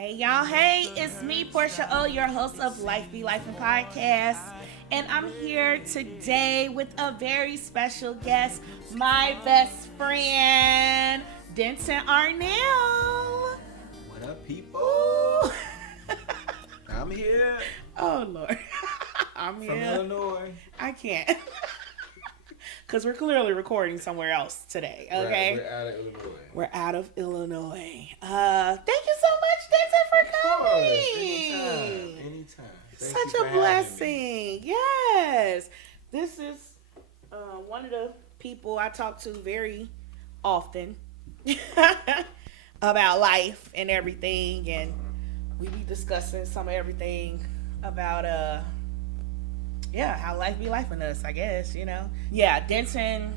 Hey y'all, hey, it's me, Portia O, your host of Lifin podcast. And I'm here today with a very special guest, my best friend, Denton Arnell. What up, people? I'm here. Oh, Lord. I'm From here. Illinois. I can't. Because we're clearly recording somewhere else today, okay? Right, we're out of Illinois. We're out of Illinois. Thank you so much, Denton, for coming. Anytime. Such a blessing. Yes. This is one of the people I talk to very often about life and everything. And we be discussing some of everything about how life be life in us, I guess, you know. Yeah, Denton,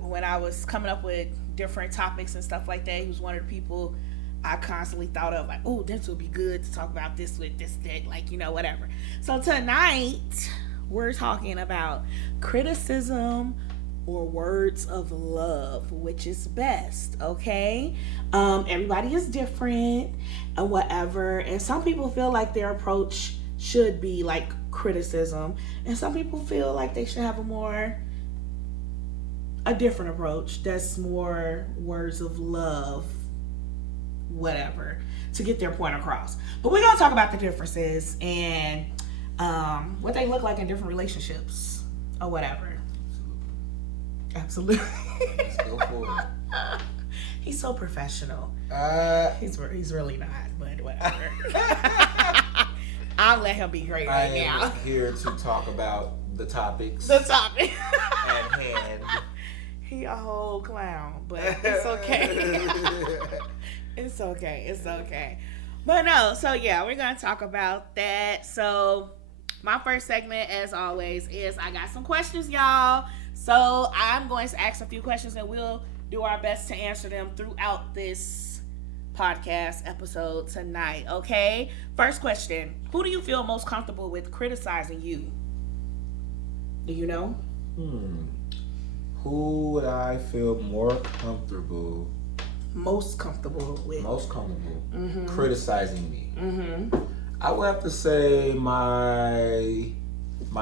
when I was coming up with different topics and stuff like that, he was one of the people I constantly thought of, like, oh, this would be good to talk about this with this, that, like, you know, whatever. So tonight, we're talking about criticism or words of love, which is best, okay? Everybody is different and whatever, and some people feel like their approach should be like criticism, and some people feel like they should have a different approach that's more words of love, whatever, to get their point across. But we're gonna talk about the differences and what they look like in different relationships or whatever. Absolutely. Let's go for it. He's so professional. He's really not, but whatever. I'll let him be great right now. I am here to talk about the topics. The topic. At hand. He a whole clown, but it's okay. It's okay. But no, so yeah, we're going to talk about that. So my first segment, as always, is I got some questions, y'all. So I'm going to ask a few questions and we'll do our best to answer them throughout this podcast episode tonight, okay? First question, who do you feel most comfortable with criticizing you? Do you know? Who would I feel most comfortable with criticizing me? I would have to say my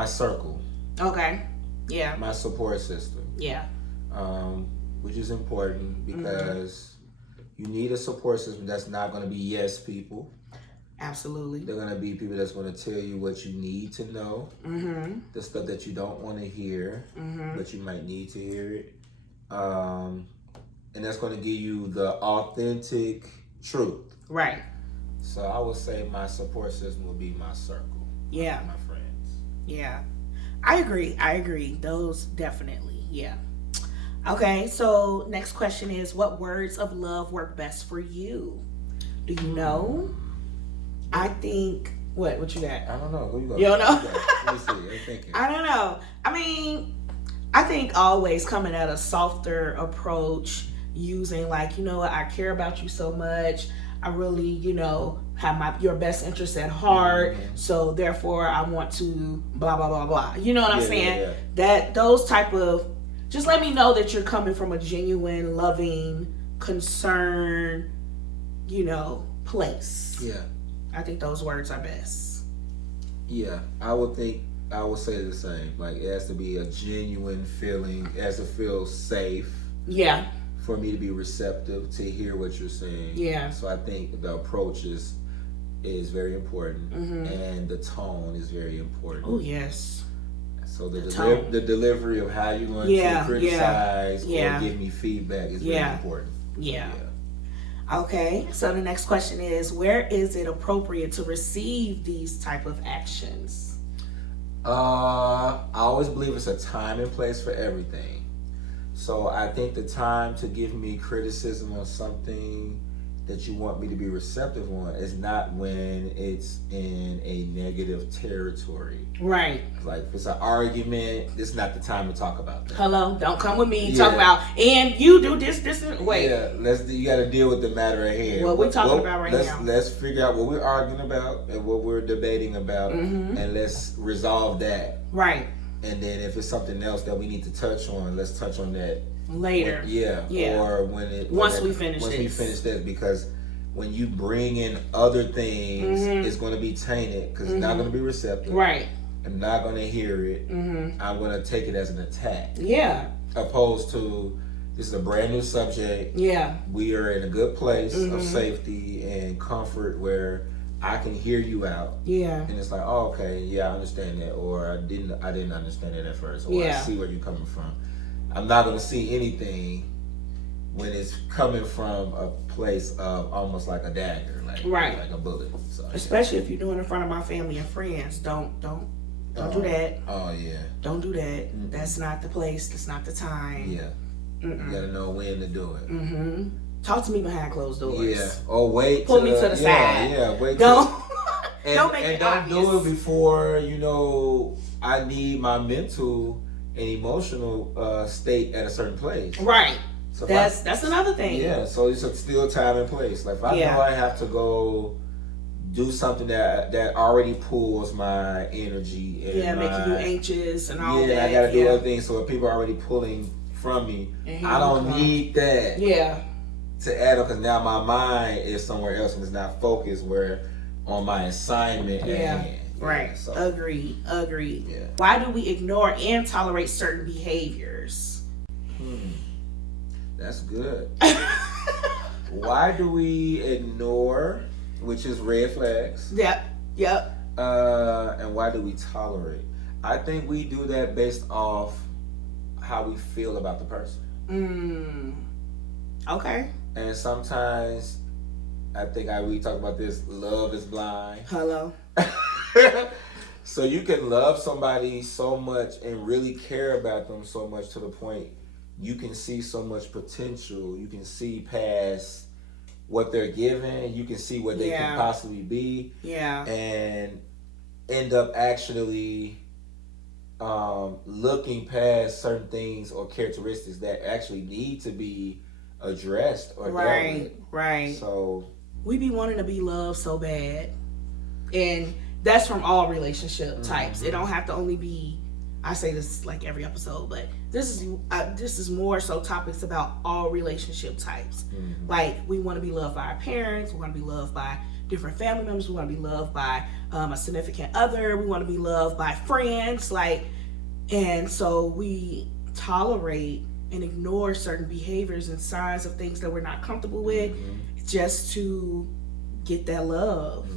circle. Okay. Yeah. My support system. Yeah. Which is important because you need a support system that's not going to be yes people. Absolutely. They're going to be people that's going to tell you what you need to know. The stuff that you don't want to hear, but you might need to hear it. And that's going to give you the authentic truth. Right. So I would say my support system will be my circle. Yeah. My friends. Yeah. I agree. Those definitely. Yeah. Okay, so next question is, what words of love work best for you? Do you know? I think, what you got? I don't know. Who you got? You don't know? Let me see. I'm thinking. I don't know. I mean, I think always coming at a softer approach, using like, you know what, I care about you so much. I really, you know, have your best interests at heart. So therefore, I want to blah, blah, blah, blah. You know what I'm saying? Yeah. That those type of, just let me know that you're coming from a genuine, loving, concern, you know, place. Yeah. I think those words are best. Yeah, I would say the same. Like, it has to be a genuine feeling. It has to feel safe. Yeah. For me to be receptive to hear what you're saying. Yeah. So I think the approach is very important, and the tone is very important. Oh yes. So the delivery of how you're going to criticize or give me feedback is very important. Yeah. Okay. So the next question is, where is it appropriate to receive these type of actions? I always believe it's a time and place for everything. So I think the time to give me criticism on something that you want me to be receptive on is not when it's in a negative territory. Right. Like, if it's an argument, this is not the time to talk about that. Hello, don't come with me. Talk about, and you do this, and wait. Yeah, you got to deal with the matter at hand. What we're talking about right now. Let's figure out what we're arguing about and what we're debating about, and let's resolve that. Right. And then if it's something else that we need to touch on, let's touch on that later. Or once we finish that, because when you bring in other things, it's going to be tainted because it's not going to be receptive. Right. I'm not going to hear it. I'm going to take it as an attack. Yeah. Opposed to, this is a brand new subject. Yeah. We are in a good place of safety and comfort where I can hear you out. Yeah. And it's like, oh, okay, yeah, I understand that. Or I didn't understand it at first. Or I see where you're coming from. I'm not going to see anything when it's coming from a place of almost like a dagger, like a bullet. So, especially if you're doing it in front of my family and friends. Don't do that. Oh yeah. Don't do that. That's not the place. That's not the time. Yeah. You gotta know when to do it. Talk to me behind closed doors. Yeah. Or wait. Pull me to the side. Yeah. Wait. Don't. Don't make it don't obvious. do it before I need my mental and emotional state at a certain place. Right. So that's another thing. Yeah. So it's still time and place. Like if I know I have to go do something that already pulls my energy and making you anxious and all that. Yeah, I gotta do other things. So if people are already pulling from me, I don't need that. Yeah. To add up, because now my mind is somewhere else and it's not focused where on my assignment at hand. Right. So. Agreed. Yeah. Why do we ignore and tolerate certain behaviors? That's good. Why do we ignore, which is red flags? Yep. And why do we tolerate? I think we do that based off how we feel about the person. Okay. And sometimes, I think we talk about this, love is blind. Hello. So you can love somebody so much and really care about them so much to the point you can see so much potential. You can see past what they're giving. You can see what they can possibly be. Yeah. And end up actually looking past certain things or characteristics that actually need to be addressed or dealt with. Right. So we be wanting to be loved so bad, and that's from all relationship types. It don't have to only be. I say this like every episode, but this is more so topics about all relationship types. Like we want to be loved by our parents, we want to be loved by different family members, we want to be loved by a significant other, we want to be loved by friends, and so we tolerate and ignore certain behaviors and signs of things that we're not comfortable with just to get that love.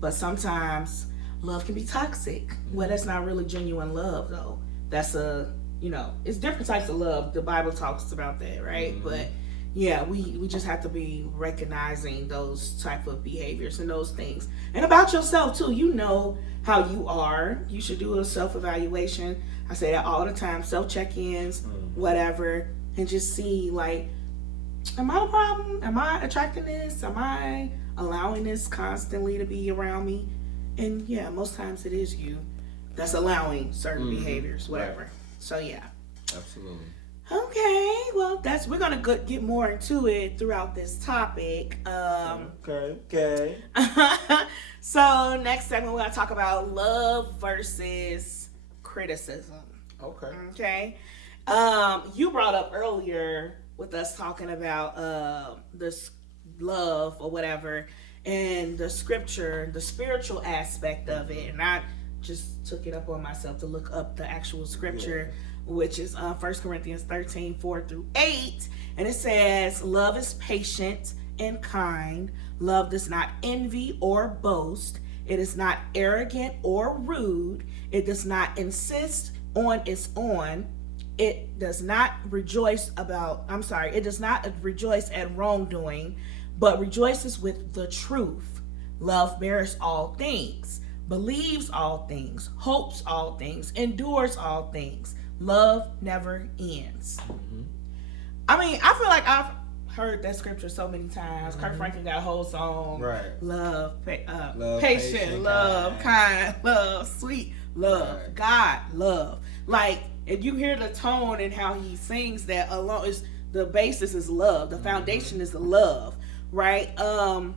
But sometimes love can be toxic. Well, that's not really genuine love though. That's it's different types of love. The Bible talks about that, right? But yeah, we just have to be recognizing those type of behaviors and those things. And about yourself too. You know how you are. You should do a self-evaluation. I say that all the time. Self-check-ins, whatever. And just see am I the problem? Am I attracting this? Am I allowing this constantly to be around me? And yeah, most times it is you that's allowing certain behaviors, whatever. Right. So yeah. Absolutely. Okay, well we're gonna get more into it throughout this topic. Okay. So next segment we're gonna talk about love versus criticism. Okay. You brought up earlier with us talking about this love or whatever, and the scripture, the spiritual aspect of it, and I just took it up on myself to look up the actual scripture, which is 1 Corinthians 13, 4-8, and it says, love is patient and kind, love does not envy or boast, it is not arrogant or rude, it does not insist on its own, it does not rejoice at wrongdoing, but rejoices with the truth. Love bears all things, believes all things, hopes all things, endures all things. Love never ends. I mean, I feel like I've heard that scripture so many times. Kirk Franklin got a whole song. Right. Love, patient, love, kind, love, sweet, love, God, love. If you hear the tone and how he sings that alone, is the basis is love. The foundation is the love. Right. I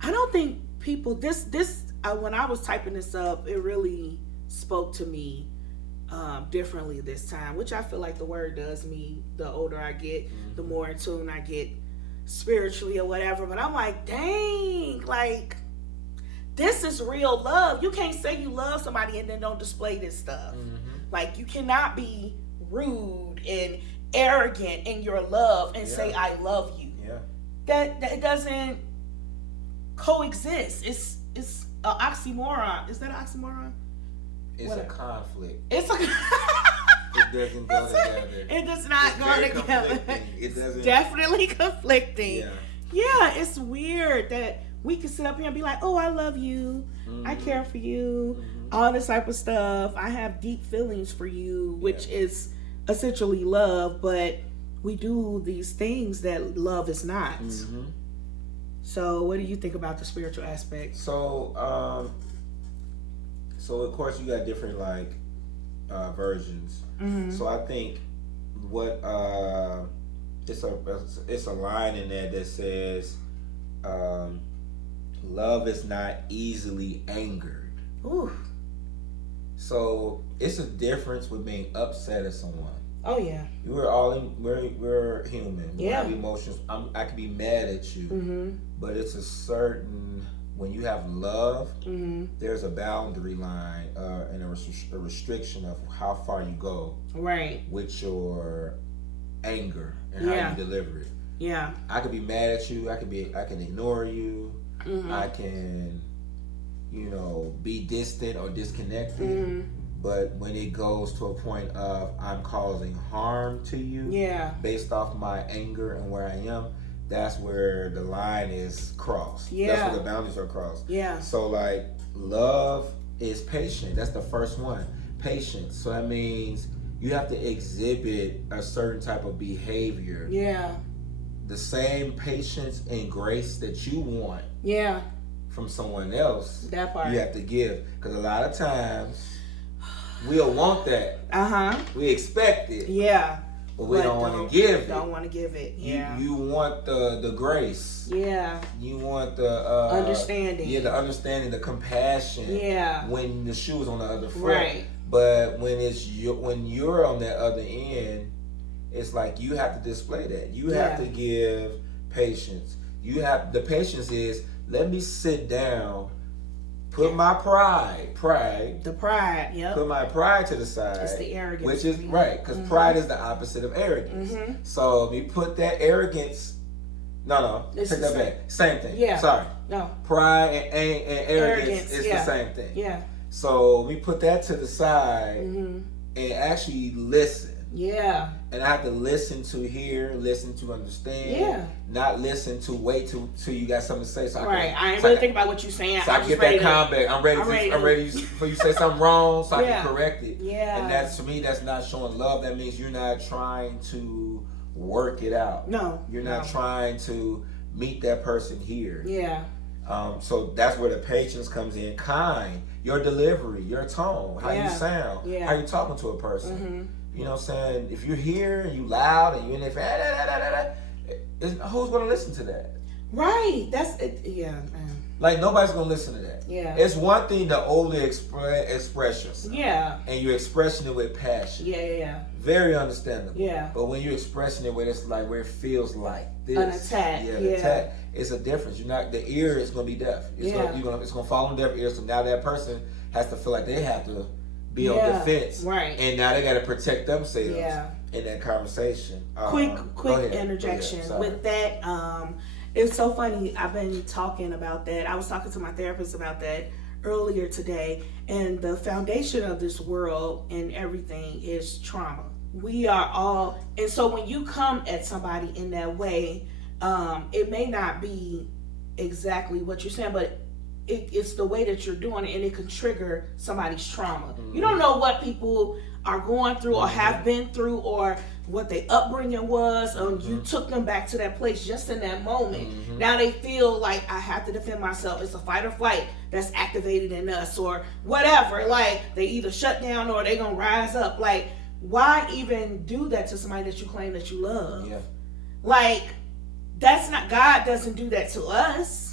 don't think people when I was typing this up, it really spoke to me differently this time, which I feel like the word does me. The older I get, the more in tune I get spiritually or whatever. But I'm like, dang, like, this is real love. You can't say you love somebody and then don't display this stuff. Like, you cannot be rude and arrogant in your love and say I love you. That doesn't coexist. It's an oxymoron. Is that an oxymoron? It's a conflict. It's a it doesn't go together. It does not go together. It doesn't. It's definitely conflicting. Yeah, it's weird that we can sit up here and be like, oh, I love you. I care for you. All this type of stuff. I have deep feelings for you, which is essentially love, but we do these things that love is not. So what do you think about the spiritual aspect? So of course you got different like versions. So I think what it's a line in there that says love is not easily angered. Ooh. So it's a difference with being upset at someone. Oh yeah. We're human. We have emotions. I could be mad at you, but it's a certain, when you have love, there's a boundary line and a restriction of how far you go. Right. With your anger and how you deliver it. Yeah. I could be mad at you. I can ignore you. I can, be distant or disconnected. But when it goes to a point of I'm causing harm to you, based off my anger and where I am, that's where the line is crossed. That's where the boundaries are crossed. So like, love is patient. That's the first one. Patience. So that means you have to exhibit a certain type of behavior. The same patience and grace that you want from someone else, that part you have to give. Because a lot of times we'll want that. We expect it. But we don't want to give it. Don't want to give it. You want the grace. You want the understanding. The understanding, the compassion. When the shoe is on the other foot. Right. But when you're on that other end, it's like you have to display that. You have to give patience. The patience is, let me sit down, put my pride, put my pride to the side. It's the arrogance. Which is right, because pride is the opposite of arrogance. So we put that arrogance. No, take that back. Same thing. Sorry. No. Pride and arrogance is the same thing. So we put that to the side and actually listen. And I have to listen to hear, listen to understand. Not listen to wait till you got something to say. So I ain't really think about what you're saying. So I can get that comeback. I'm ready for you to say something wrong so I can correct it. And that's, to me, that's not showing love. That means you're not trying to work it out. No. You're not trying to meet that person here. So that's where the patience comes in. Kind. Your delivery, your tone, how you sound, how you talking to a person. You know what I'm saying? If you're here and you loud and you're in there, who's going to listen to that? Right. That's it. Like, nobody's going to listen to that. It's one thing to overly express yourself. And you're expressing it with passion. Very understandable. But when you're expressing it where it's like, where it feels like this. An attack. The attack. It's a difference. The ear is going to be deaf. It's going to fall on deaf ears. So now that person has to feel like they have to be on defense, right? And now they got to protect themselves in that conversation. Quick interjection with that. It's so funny. I've been talking about that. I was talking to my therapist about that earlier today. And the foundation of this world and everything is trauma. We are all, and so when you come at somebody in that way, it may not be exactly what you're saying, but it's the way that you're doing it, and it can trigger somebody's trauma. You don't know what people are going through or have been through, or what their upbringing was, and you took them back to that place just in that moment. Now they feel like, I have to defend myself. It's a fight or flight that's activated in us, or whatever. Like, they either shut down or they gonna rise up. Like, why even do that to somebody that you claim that you love? Like, that's not, God doesn't do that to us.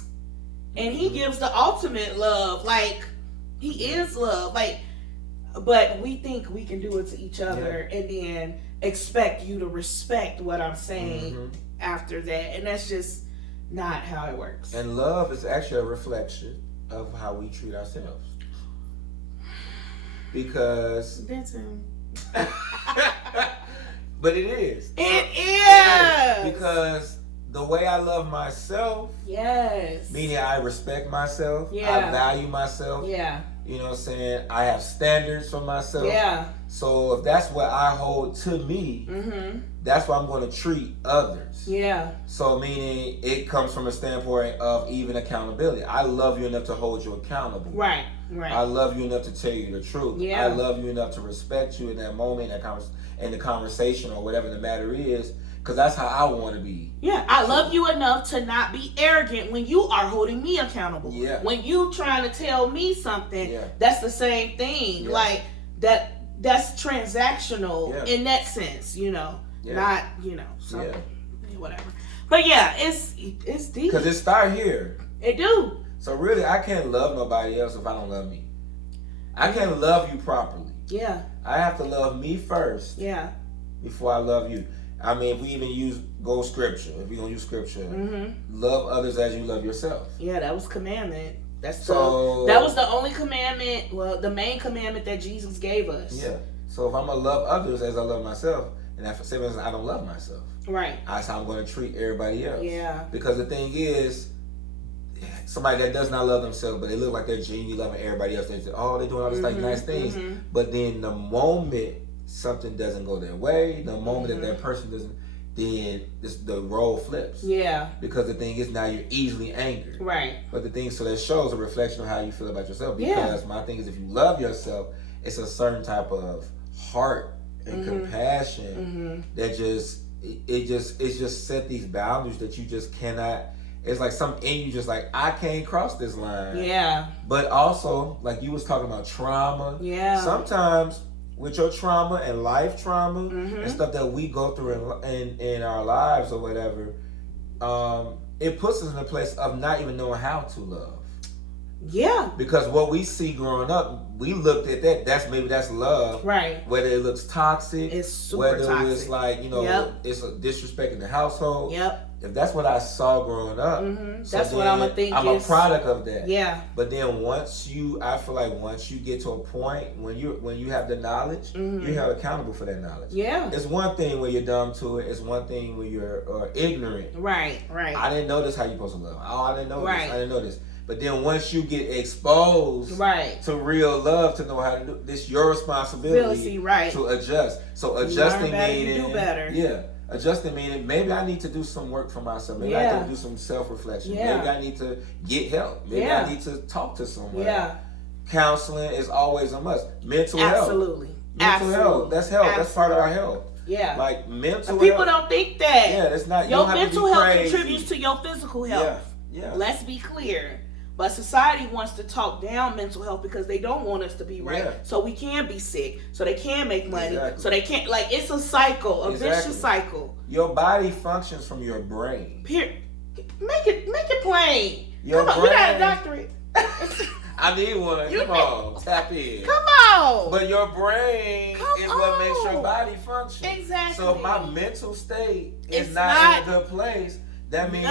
And he gives the ultimate love. Like, he is love. Like, but we think we can do it to each other and then expect you to respect what I'm saying after that, and that's just not how it works. And love is actually a reflection of how we treat ourselves. Because Denton. but it is. It is. Because the way I love myself, yes, meaning I respect myself, yeah, I value myself, yeah, you know what I'm saying, I have standards for myself, yeah. So if that's what I hold to me, that's what I'm going to treat others. Yeah. So meaning it comes from a standpoint of even accountability. I love you enough to hold you accountable. Right. Right. I love you enough to tell you the truth. Yeah. I love you enough to respect you in that moment, in the conversation or whatever the matter is, because that's how I want to be. Yeah, I love you enough to not be arrogant when you are holding me accountable. Yeah. When you trying to tell me something, that's the same thing. Yeah. Like that's transactional in that sense, you know. Yeah. Not, you know, so whatever. But yeah, it's deep. Because it start here. It do. So really, I can't love nobody else if I don't love me. I can't love you properly. Yeah. I have to love me first. Yeah. Before I love you. I mean, if we even go scripture, if we're going to use scripture, love others as you love yourself. Yeah, that was commandment. That was the only commandment, well, the main commandment that Jesus gave us. Yeah. So if I'm going to love others as I love myself, and that for some reason I don't love myself. Right. That's how I'm going to treat everybody else. Yeah. Because the thing is, somebody that does not love themselves, but they look like they're genuinely loving everybody else. They say, oh, they're doing all these like nice things. But then the moment something doesn't go their way, the moment that person doesn't, then the role flips. Yeah. Because the thing is, now you're easily angered. Right. But the thing, so that shows a reflection of how you feel about yourself. Because my thing is, if you love yourself, it's a certain type of heart and compassion that it just set these boundaries that you just cannot. It's like something in you just like, I can't cross this line. Yeah. But also, like you was talking about trauma. Yeah. Sometimes with your trauma and life trauma and stuff that we go through in our lives or whatever, it puts us in a place of not even knowing how to love. Yeah. Because what we see growing up, we looked at that. That's love. Right. Whether it looks toxic, it's super toxic. It's like, you know, it's a disrespect in the household. Yep. If that's what I saw growing up, so that's what I'm gonna think. I'm a product of that. Yeah. But then I feel like once you get to a point when you have the knowledge, you're held accountable for that knowledge. Yeah. It's one thing when you're dumb to it. It's one thing when you're ignorant. Right. Right. I didn't know this how you're supposed to love. Oh, I didn't know this. I didn't know this. But then once you get exposed to real love, to know how to do this, your responsibility to adjust. So adjusting meaning do better. Yeah. Adjusting meaning maybe I need to do some work for myself. Maybe I have to do some self-reflection. Yeah. Maybe I need to get help. Maybe I need to talk to someone. Yeah. Counseling is always a must. Mental health. Mental health. That's health. That's part of our health. Yeah. Like mental People health. Don't think that. Yeah, that's not your mental health contributes to your physical health. Yeah. Let's be clear. But society wants to talk down mental health because they don't want us to be right. Yeah. So we can be sick. So they can make money. Exactly. So they can't, like, it's a cycle, a vicious cycle. Your body functions from your brain. Make it plain. Your Come on, brain. you got a doctorate. I need one. Come on, tap in. Come on. But your brain is what makes your body function. Exactly. So if my mental state is not in a good place, that means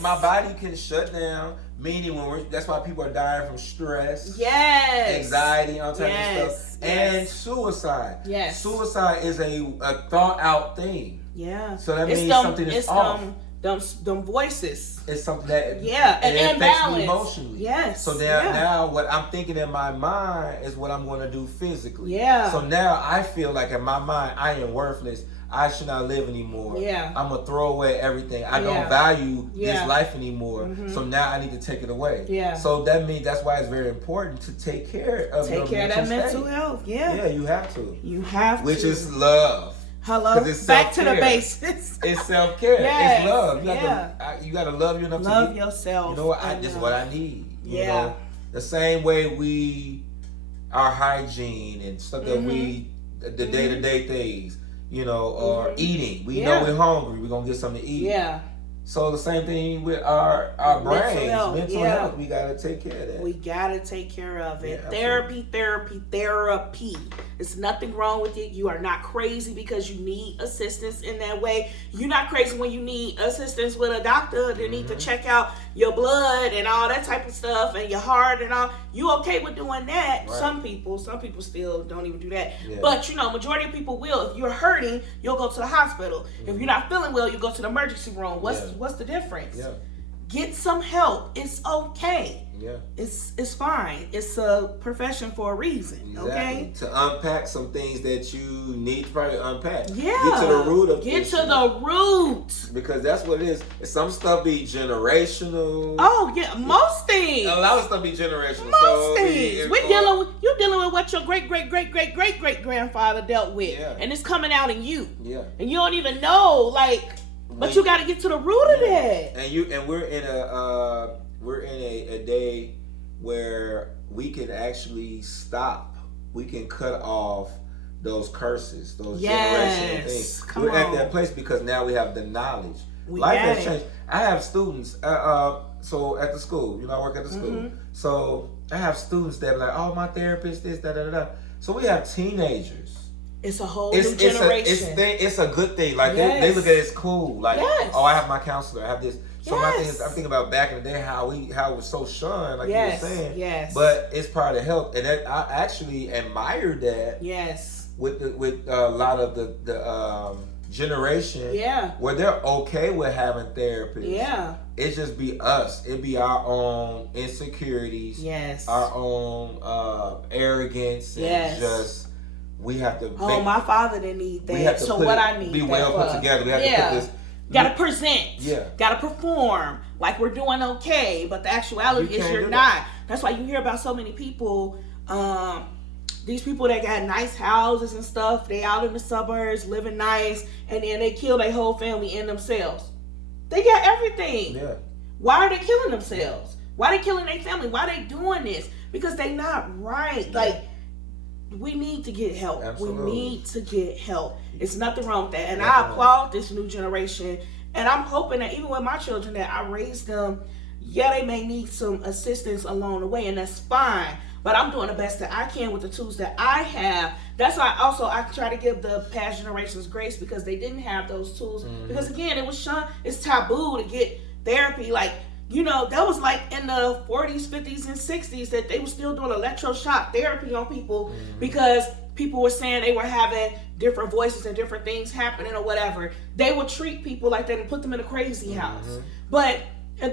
my body can shut down. Meaning that's why people are dying from stress, anxiety, all type of stuff, and suicide. Yes, suicide is a thought out thing. Yeah, so that means something is off. Them voices. It's something that an affects me emotionally. Yes. So now what I'm thinking in my mind is what I'm going to do physically. Yeah. So now I feel like in my mind I am worthless. I should not live anymore. Yeah. I'm going to throw away everything. I don't value this life anymore. So now I need to take it away. Yeah. So that means that's why it's very important to take care of that mental health. Yeah. Yeah, you have to. Which is love. Hello. Back to the basics. It's self-care. It's love. You got to love you enough to love yourself. You know what? This is what I need. You know? The same way our hygiene and stuff that the day-to-day things. You know, or eating. We know we're hungry. We're going to get something to eat. Yeah. So the same thing with our brains. Mental health. We got to take care of that. We got to take care of it. Yeah, therapy. It's nothing wrong with it. You are not crazy because you need assistance in that way. You're not crazy when you need assistance with a doctor that need to check out your blood and all that type of stuff and your heart and all. You okay with doing that? Right. Some people still don't even do that. Yeah. But you know, majority of people will. If you're hurting, you'll go to the hospital. If you're not feeling well, you go to the emergency room. What's the difference? Yeah. Get some help. It's okay. Yeah. It's fine. It's a profession for a reason. Exactly. Okay? To unpack some things that you need to probably unpack. Yeah. Get to the root of Get to the root. Because that's what it is. Some stuff be generational. Oh yeah, most things. A lot of stuff be generational. Most things. You're dealing with what your great grandfather dealt with. Yeah. And it's coming out in you. Yeah. And you don't even know, but you got to get to the root of that. And we're in a day where we can actually stop. We can cut off those curses, those generational things. We're at that place because now we have the knowledge. Life has changed. I have students. So at the school, I work at the school. So I have students that are like, "Oh, my therapist, this, da." So we have teenagers. It's a whole new generation. It's a good thing. They look at it as cool. Oh, I have my counselor. I have this. So my thing is, I'm thinking about back in the day how it was so shunned, you were saying. Yes. But it's part of health, and I actually admired that. Yes. With a lot of the generation. Yeah. Where they're okay with having therapists. Yeah. It just be us. It be our own insecurities. Yes. Our own arrogance. And just. We have to. My father didn't need that. So what I need. Be well put together. We have to put this. Gotta present. Yeah. Gotta perform like we're doing okay, but the actuality is you're not. That's why you hear about so many people. These people that got nice houses and stuff. They out in the suburbs living nice, and then they kill their whole family and themselves. They got everything. Yeah. Why are they killing themselves? Why are they killing their family? Why are they doing this? Because they not right. We need to get help. Absolutely. We need to get help. It's nothing wrong with that. And I applaud this new generation. And I'm hoping that even with my children that I raised them, they may need some assistance along the way, and that's fine. But I'm doing the best that I can with the tools that I have. That's why I try to give the past generations grace because they didn't have those tools. Because again, it's taboo to get therapy. That was in the 40s, 50s, and 60s that they were still doing electroshock therapy on people because people were saying they were having different voices and different things happening or whatever. They would treat people like that and put them in a crazy house. But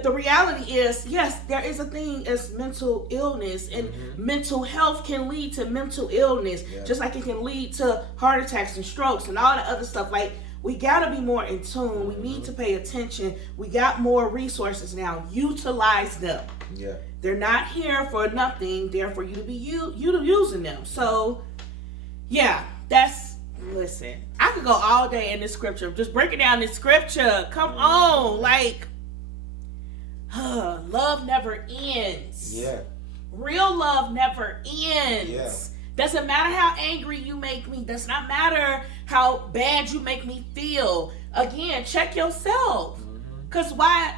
the reality is, yes, there is a thing as mental illness, and mental health can lead to mental illness, just like it can lead to heart attacks and strokes and all the other stuff. We got to be more in tune. We need to pay attention. We got more resources now. Utilize them. Yeah. They're not here for nothing. They're for you to be using them. So, yeah, listen, I could go all day in this scripture. Just breaking down this scripture. Come on. Love never ends. Yeah. Real love never ends. Yeah. Doesn't matter how angry you make me. Does not matter how bad you make me feel. Again, check yourself. Because why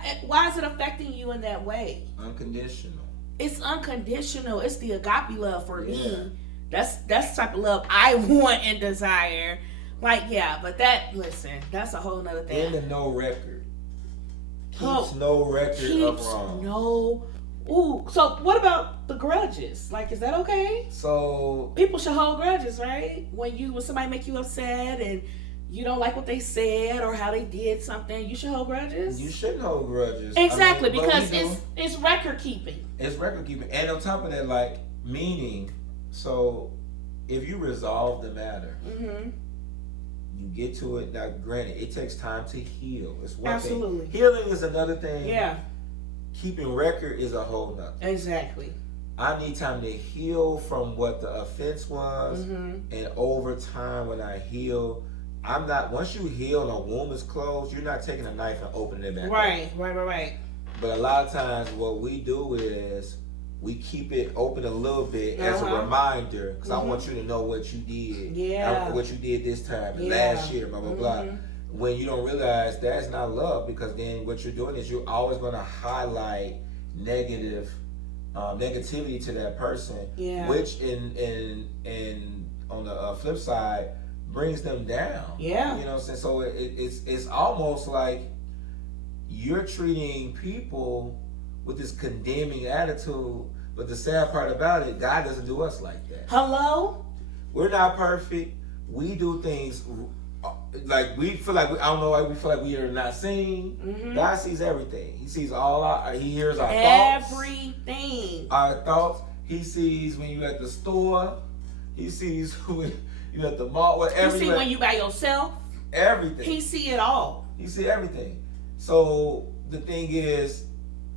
is it affecting you in that way? Unconditional. It's unconditional. It's the agape love for me. That's the type of love I want and desire. But that's a whole nother thing. And the no record. Keeps no record of wrong. So what about the grudges? Is that okay? So people should hold grudges, right? When somebody make you upset and you don't like what they said or how they did something, you should hold grudges. You shouldn't hold grudges. Exactly, because it's record keeping. It's record keeping, and on top of that, meaning. So if you resolve the matter, you get to it. Now, granted, it takes time to heal. It's one thing. Healing is another thing. Yeah. Keeping record is a whole nother. Exactly. I need time to heal from what the offense was, and over time, when I heal, once you heal and a wound is closed, you're not taking a knife and opening it back up. Right. But a lot of times, what we do is we keep it open a little bit as a reminder, because I want you to know what you did, what you did this time, last year, blah blah blah. When you don't realize that's not love, because then what you're doing is you're always going to highlight negativity to that person, which in the flip side brings them down. Yeah. You know what I'm saying? So it's almost like you're treating people with this condemning attitude. But the sad part about it, God doesn't do us like that. Hello? We're not perfect. We do things like we feel like I don't know why we feel like we are not seen. Mm-hmm. God sees everything. He sees all our. He hears our thoughts. Everything. Our thoughts. He sees when you at the store. He sees when you at the mall. Whatever. He see when you by yourself. Everything. He see it all. He see everything. So the thing is,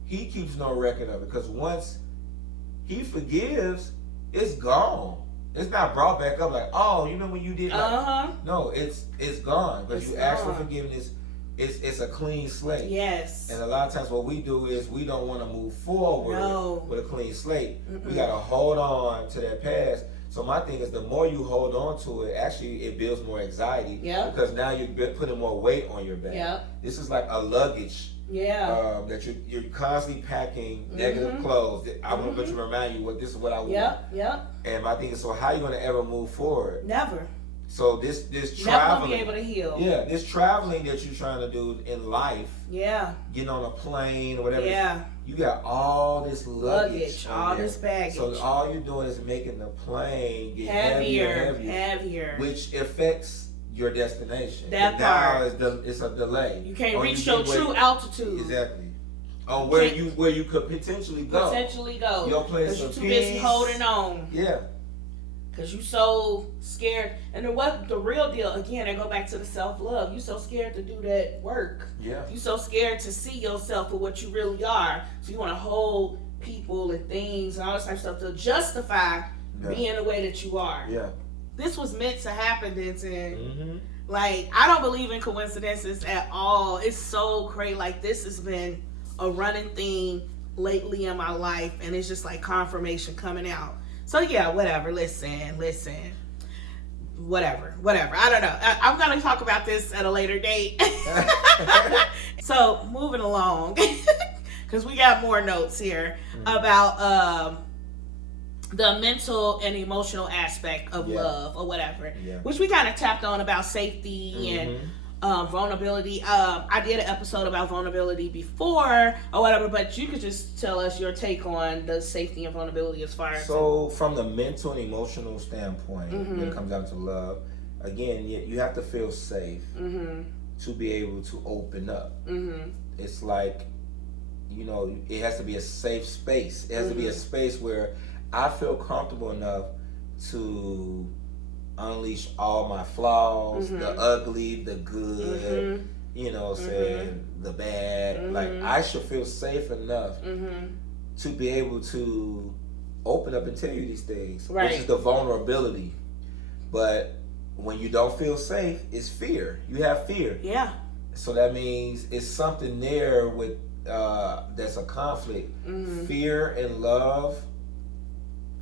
he keeps no record of it because once he forgives, it's gone. It's not brought back up like, oh, you know when you did like, no, it's gone because you ask for forgiveness. It's a clean slate. Yes. And a lot of times what we do is we don't want to move forward with a clean slate. Mm-mm. We got to hold on to that past. So my thing is the more you hold on to it, actually it builds more anxiety. Yeah. Because now you're putting more weight on your back. Yeah. This is like a luggage. Yeah. That you're constantly packing negative clothes. I want to remind you this is what I want. Yeah. And my thing is, so how are you going to ever move forward? Never. So this traveling, never be able to heal. Yeah, this traveling that you're trying to do in life. Yeah. Getting on a plane or whatever. Yeah. You got all this luggage all this baggage. So all you're doing is making the plane get heavier, which affects your destination. That part. Now it's a delay. You can't reach your true altitude. Exactly. On where you could potentially go. Your place of peace. Because you're too busy holding on. Yeah. Because you so scared. And then what the real deal, again, I go back to the self-love. You so scared to do that work. Yeah. You so scared to see yourself for what you really are. So you want to hold people and things and all this type of stuff to justify being the way that you are. Yeah. This was meant to happen, Denton. Mm-hmm. Like, I don't believe in coincidences at all. It's so crazy. Like, this has been a running theme lately in my life. And it's just like confirmation coming out. So yeah, whatever. Listen. Whatever. I don't know. I'm going to talk about this at a later date. So moving along, because we got more notes here about the mental and emotional aspect of love or whatever, which we kind of tapped on about safety and vulnerability. I did an episode about vulnerability before or whatever, but you could just tell us your take on the safety and vulnerability as far as. So from the mental and emotional standpoint, when it comes down to love, again, you have to feel safe to be able to open up. It's like, it has to be a safe space. It has to be a space where I feel comfortable enough to unleash all my flaws, the ugly, the good, saying the bad. Like, I should feel safe enough to be able to open up and tell you these things, which is the vulnerability. But when you don't feel safe, it's fear. You have fear. Yeah. So that means it's something there with that's a conflict. Fear and love.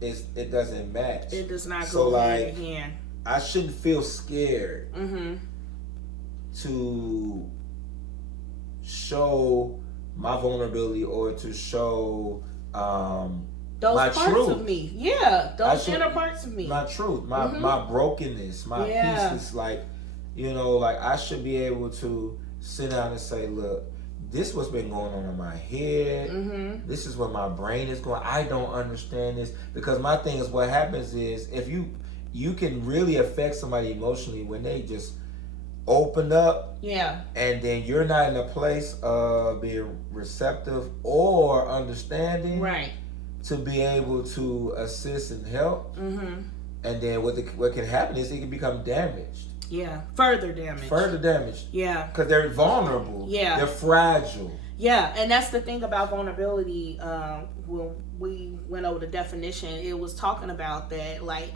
It doesn't match. It does not go hand in hand. I shouldn't feel scared to show my vulnerability or to show those my parts truth of me. Yeah, those inner parts of me. My truth, my brokenness, my pieces. Like, like I should be able to sit down and say, look, this is what's been going on in my head. This is where my brain is going. I don't understand this. Because my thing is, what happens is, if you can really affect somebody emotionally when they just open up. Yeah. And then you're not in a place of being receptive or understanding. Right. To be able to assist and help. And then what can happen is it can become damaged. Yeah, further damage. Yeah. Because they're vulnerable. Yeah. They're fragile. Yeah, and that's the thing about vulnerability. When we went over the definition, it was talking about that, like,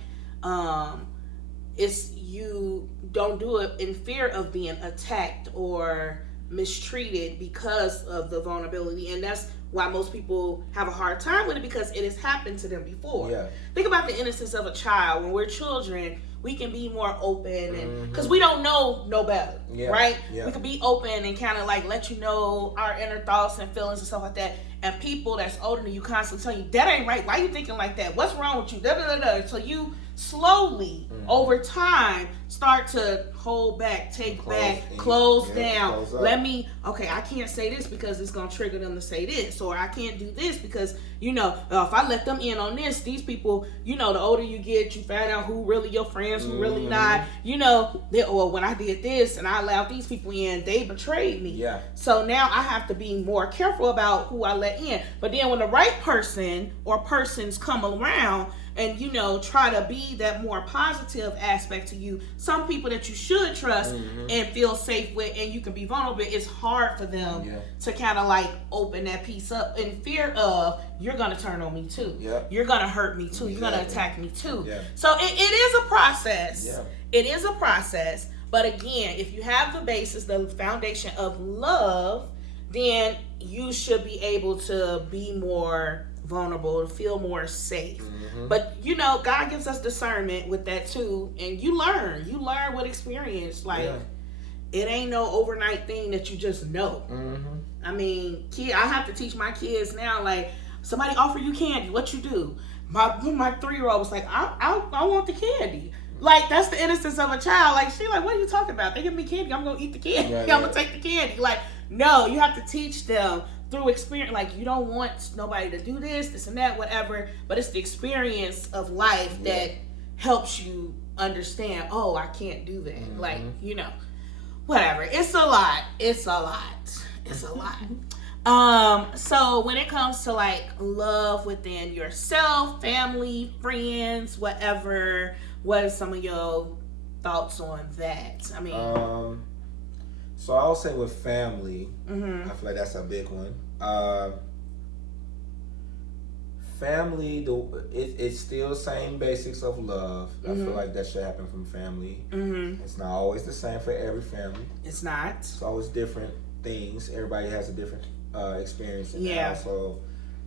it's you don't do it in fear of being attacked or mistreated because of the vulnerability. And that's why most people have a hard time with it, because it has happened to them before. Yeah. Think about the innocence of a child. When we're children, we can be more open, and because we don't know no better, right? Yeah. We can be open and kind of like let you know our inner thoughts and feelings and stuff like that. And people that's older than you constantly tell you, that ain't right. Why you thinking like that? What's wrong with you? Da, da, da, da. So you slowly over time start to hold back, take back, close down. Close I can't say this because it's going to trigger them to say this, or I can't do this because, if I let them in on this, these people, the older you get, you find out who really your friends, who really not, or when I did this and I allowed these people in, they betrayed me. Yeah. So now I have to be more careful about who I let in. But then when the right person or persons come around and, try to be that more positive aspect to you, some people that you should trust and feel safe with and you can be vulnerable, it's hard for them to kind of like open that piece up in fear of, you're going to turn on me too. Yeah. You're going to hurt me too. You're going to attack me too. Yeah. So it is a process. Yeah. It is a process. But again, if you have the basis, the foundation of love, then you should be able to be more vulnerable, to feel more safe. But God gives us discernment with that too, and you learn with experience. It ain't no overnight thing that you just know. I mean, I have to teach my kids now, like, somebody offer you candy, what you do? My 3-year-old was like, I want the candy. Like, that's the innocence of a child. Like, she like, what are you talking about? They give me candy, I'm gonna eat the candy. I'm gonna take the candy. Like, no, you have to teach them through experience. Like, you don't want nobody to do this and that, whatever, but it's the experience of life that helps you understand, oh, I can't do that. Like, whatever. It's a lot. So when it comes to like love within yourself, family, friends, whatever, what are some of your thoughts on that? I mean, so I'll say with family, I feel like that's a big one. Family, it's still same basics of love. I feel like that should happen from family. It's not always the same for every family. It's not. It's always different things. Everybody has a different experience in the household.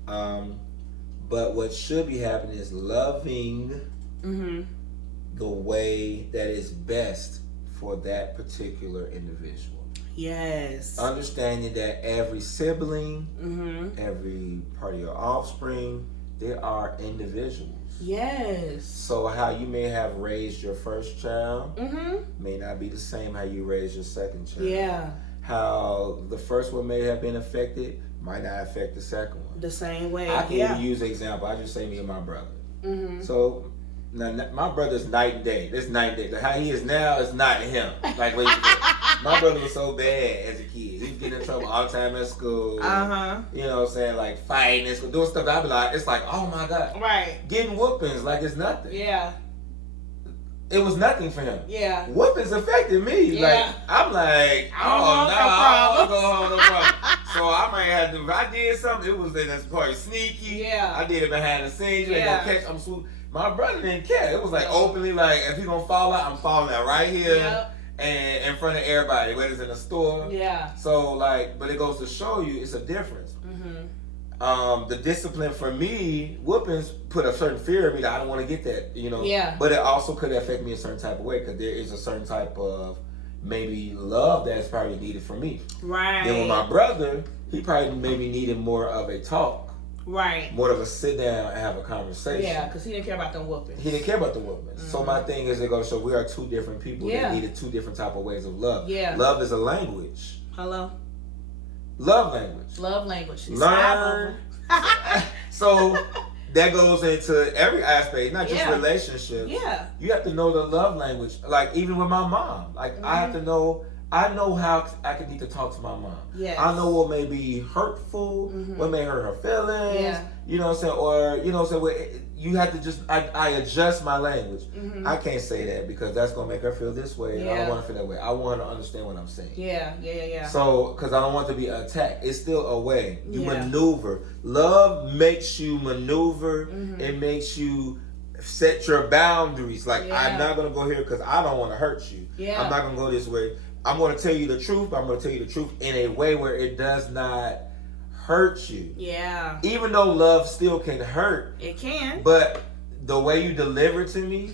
But what should be happening is loving the way that is best for that particular individual. Yes. Understanding that every sibling, every part of your offspring, they are individuals. Yes. So how you may have raised your first child may not be the same how you raised your second child. Yeah. How the first one may have been affected might not affect the second one. The same way. I can even use an example. I just say me and my brother. So now, my brother's night and day. This night and day. How he is now is not him. Like what my brother was so bad as a kid. He was getting in trouble all the time at school. You know what I'm saying? Like fighting and school, doing stuff that I be like, it's like, oh my God. Right. Getting whoopings like it's nothing. Yeah. It was nothing for him. Yeah. Whoopings affected me. Yeah. Like, I'm like, I don't go home, no problem. So I might have to, if I did something, it was in this part sneaky. Yeah. I did it behind the scenes. You ain't gonna catch, I'm swoop. My brother didn't care. It was like openly, like, if he gonna fall out, I'm falling out right here and in front of everybody, whether it's in the store. Yeah. So, like, but it goes to show you it's a difference. The discipline for me, whoopings put a certain fear in me that I don't want to get that, Yeah. But it also could affect me a certain type of way because there is a certain type of maybe love that's probably needed for me. Right. Then with my brother, he probably maybe needed more of a talk. Right. More of a sit down and have a conversation. Yeah, because he didn't care about them whoopings. He didn't care about the whoopings. So my thing is, it goes to show we are two different people that needed two different type of ways of love. Yeah. Love is a language. Hello? Love language. Love language. Learn. So that goes into every aspect, not just relationships. Yeah. You have to know the love language. Like even with my mom, like I have to know. I know how I need to talk to my mom. Yes. I know what may be hurtful, what may hurt her feelings. Yeah. You know what I'm saying? Or, you know what I'm saying? You have to just, I adjust my language. I can't say that because that's going to make her feel this way. And I don't want to feel that way. I want her to understand what I'm saying. Yeah. So, because I don't want to be attacked. It's still a way. You maneuver. Love makes you maneuver. It makes you set your boundaries. Like, I'm not going to go here because I don't want to hurt you. I'm not going to go this way. I'm going to tell you the truth, but I'm going to tell you the truth in a way where it does not hurt you. Yeah. Even though love still can hurt. It can. But the way you deliver to me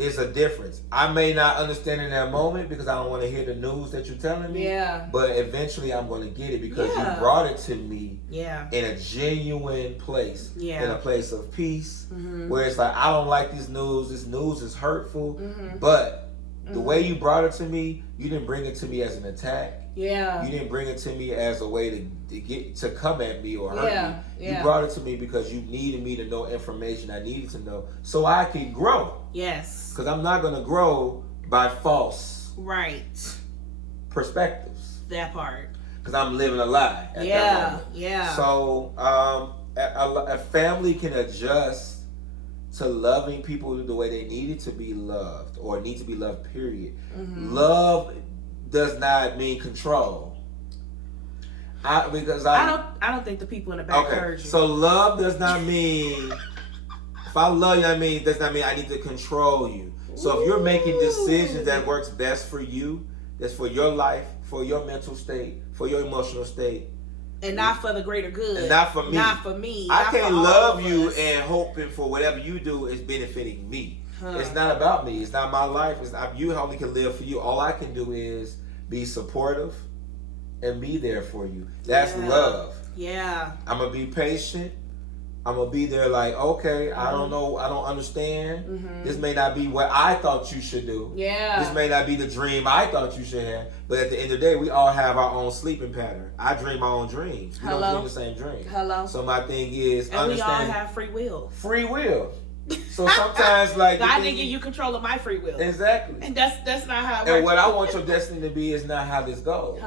it's a difference. I may not understand in that moment because I don't want to hear the news that you're telling me. Yeah. But eventually I'm going to get it because you brought it to me in a genuine place. Yeah. In a place of peace. Where it's like, I don't like this news. This news is hurtful. But the way you brought it to me, you didn't bring it to me as an attack. Yeah. You didn't bring it to me as a way to come at me or hurt me. You brought it to me because you needed me to know information I needed to know so I could grow. Yes. Because I'm not going to grow by false perspectives. That part. Because I'm living a lie at that moment. Yeah. So a family can adjust to loving people the way they needed to be loved or need to be loved, period. Love does not mean control. I don't think the people in the back heard you. So love does not mean if I love you, that does not mean I need to control you. So if you're making decisions that works best for you, that's for your life, for your mental state, for your emotional state, and not for the greater good, and not for me. Not for me. I can't love you and hoping for whatever you do is benefiting me. It's not about me. It's not my life. It's not, you only can live for you. All I can do is be supportive and be there for you. That's love. Yeah. I'm going to be patient. I'm going to be there like, okay, I don't know. I don't understand. This may not be what I thought you should do. Yeah. This may not be the dream I thought you should have. But at the end of the day, we all have our own sleeping pattern. I dream my own dreams. We don't dream the same dream. So my thing is, and we all have free will. Free will. So sometimes, like, God didn't give you control of my free will. Exactly. And that's not how it works. And what I want your destiny to be is not how this goes.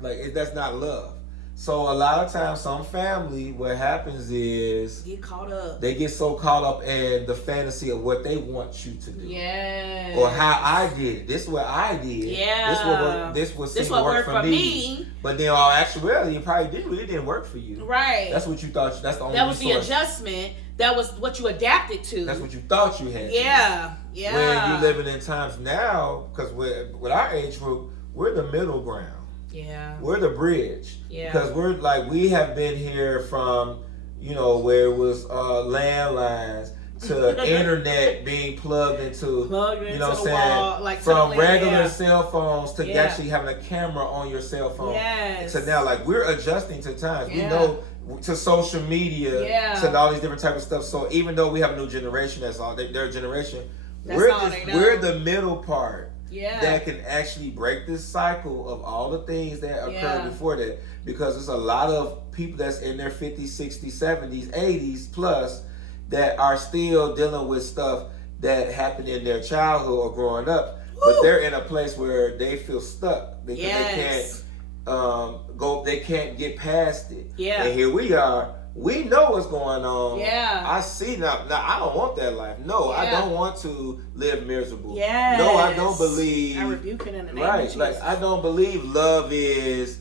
Like, that's not love. So a lot of times, some family, what happens is get caught up. They get so caught up in the fantasy of what they want you to do. Yeah. Or how I did it. This is what I did. Yeah. This what worked for me. But then, all actuality, it probably didn't work for you. Right. That's what you thought. That's the only. That was resource. The adjustment. That was what you adapted to. That's what you thought you had. Yeah. Yeah. When you're living in times now, because with our age group, we're the middle ground. Yeah. We're the bridge. Yeah. Because we're like, we have been here from, where it was landlines to internet being plugged into what I'm saying? Wall, like from regular cell phones to actually having a camera on your cell phone. Yes. To now, like, we're adjusting to times. We know to social media, to all these different types of stuff. So even though we have a new generation, that's all their generation, we're the middle part. That can actually break this cycle of all the things that occurred before that. Because there's a lot of people that's in their 50s, 60s, 70s, 80s plus that are still dealing with stuff that happened in their childhood or growing up. But they're in a place where they feel stuck because they can't they can't get past it. Yeah. And here we are. We know what's going on. Yeah. I see now. I don't want that life. No, I don't want to live miserable. Yeah. No, I don't believe. I rebuke it in the name of Jesus. Like, I don't believe love is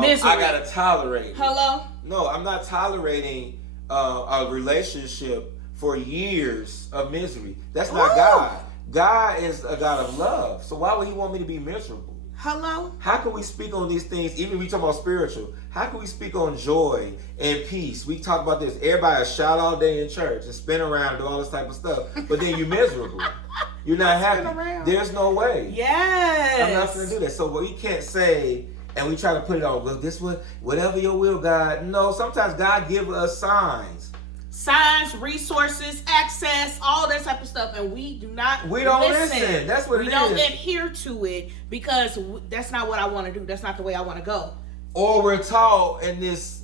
misery. I gotta tolerate. Hello. No, I'm not tolerating a relationship for years of misery. That's not God. God is a God of love. So why would He want me to be miserable? Hello? How can we speak on these things, even if we talk about spiritual? How can we speak on joy and peace? We talk about this. Everybody shout all day in church and spin around and do all this type of stuff. But then you're miserable. You're not happy. There's no way. Yes. I'm not going to do that. So we can't say, and we try to put it on, well, this one, whatever your will, God. No, sometimes God gives us signs. Signs, resources, access, all that type of stuff, and we don't listen. That's what we don't adhere to it because that's not what I want to do. That's not the way I want to go. Or we're taught in this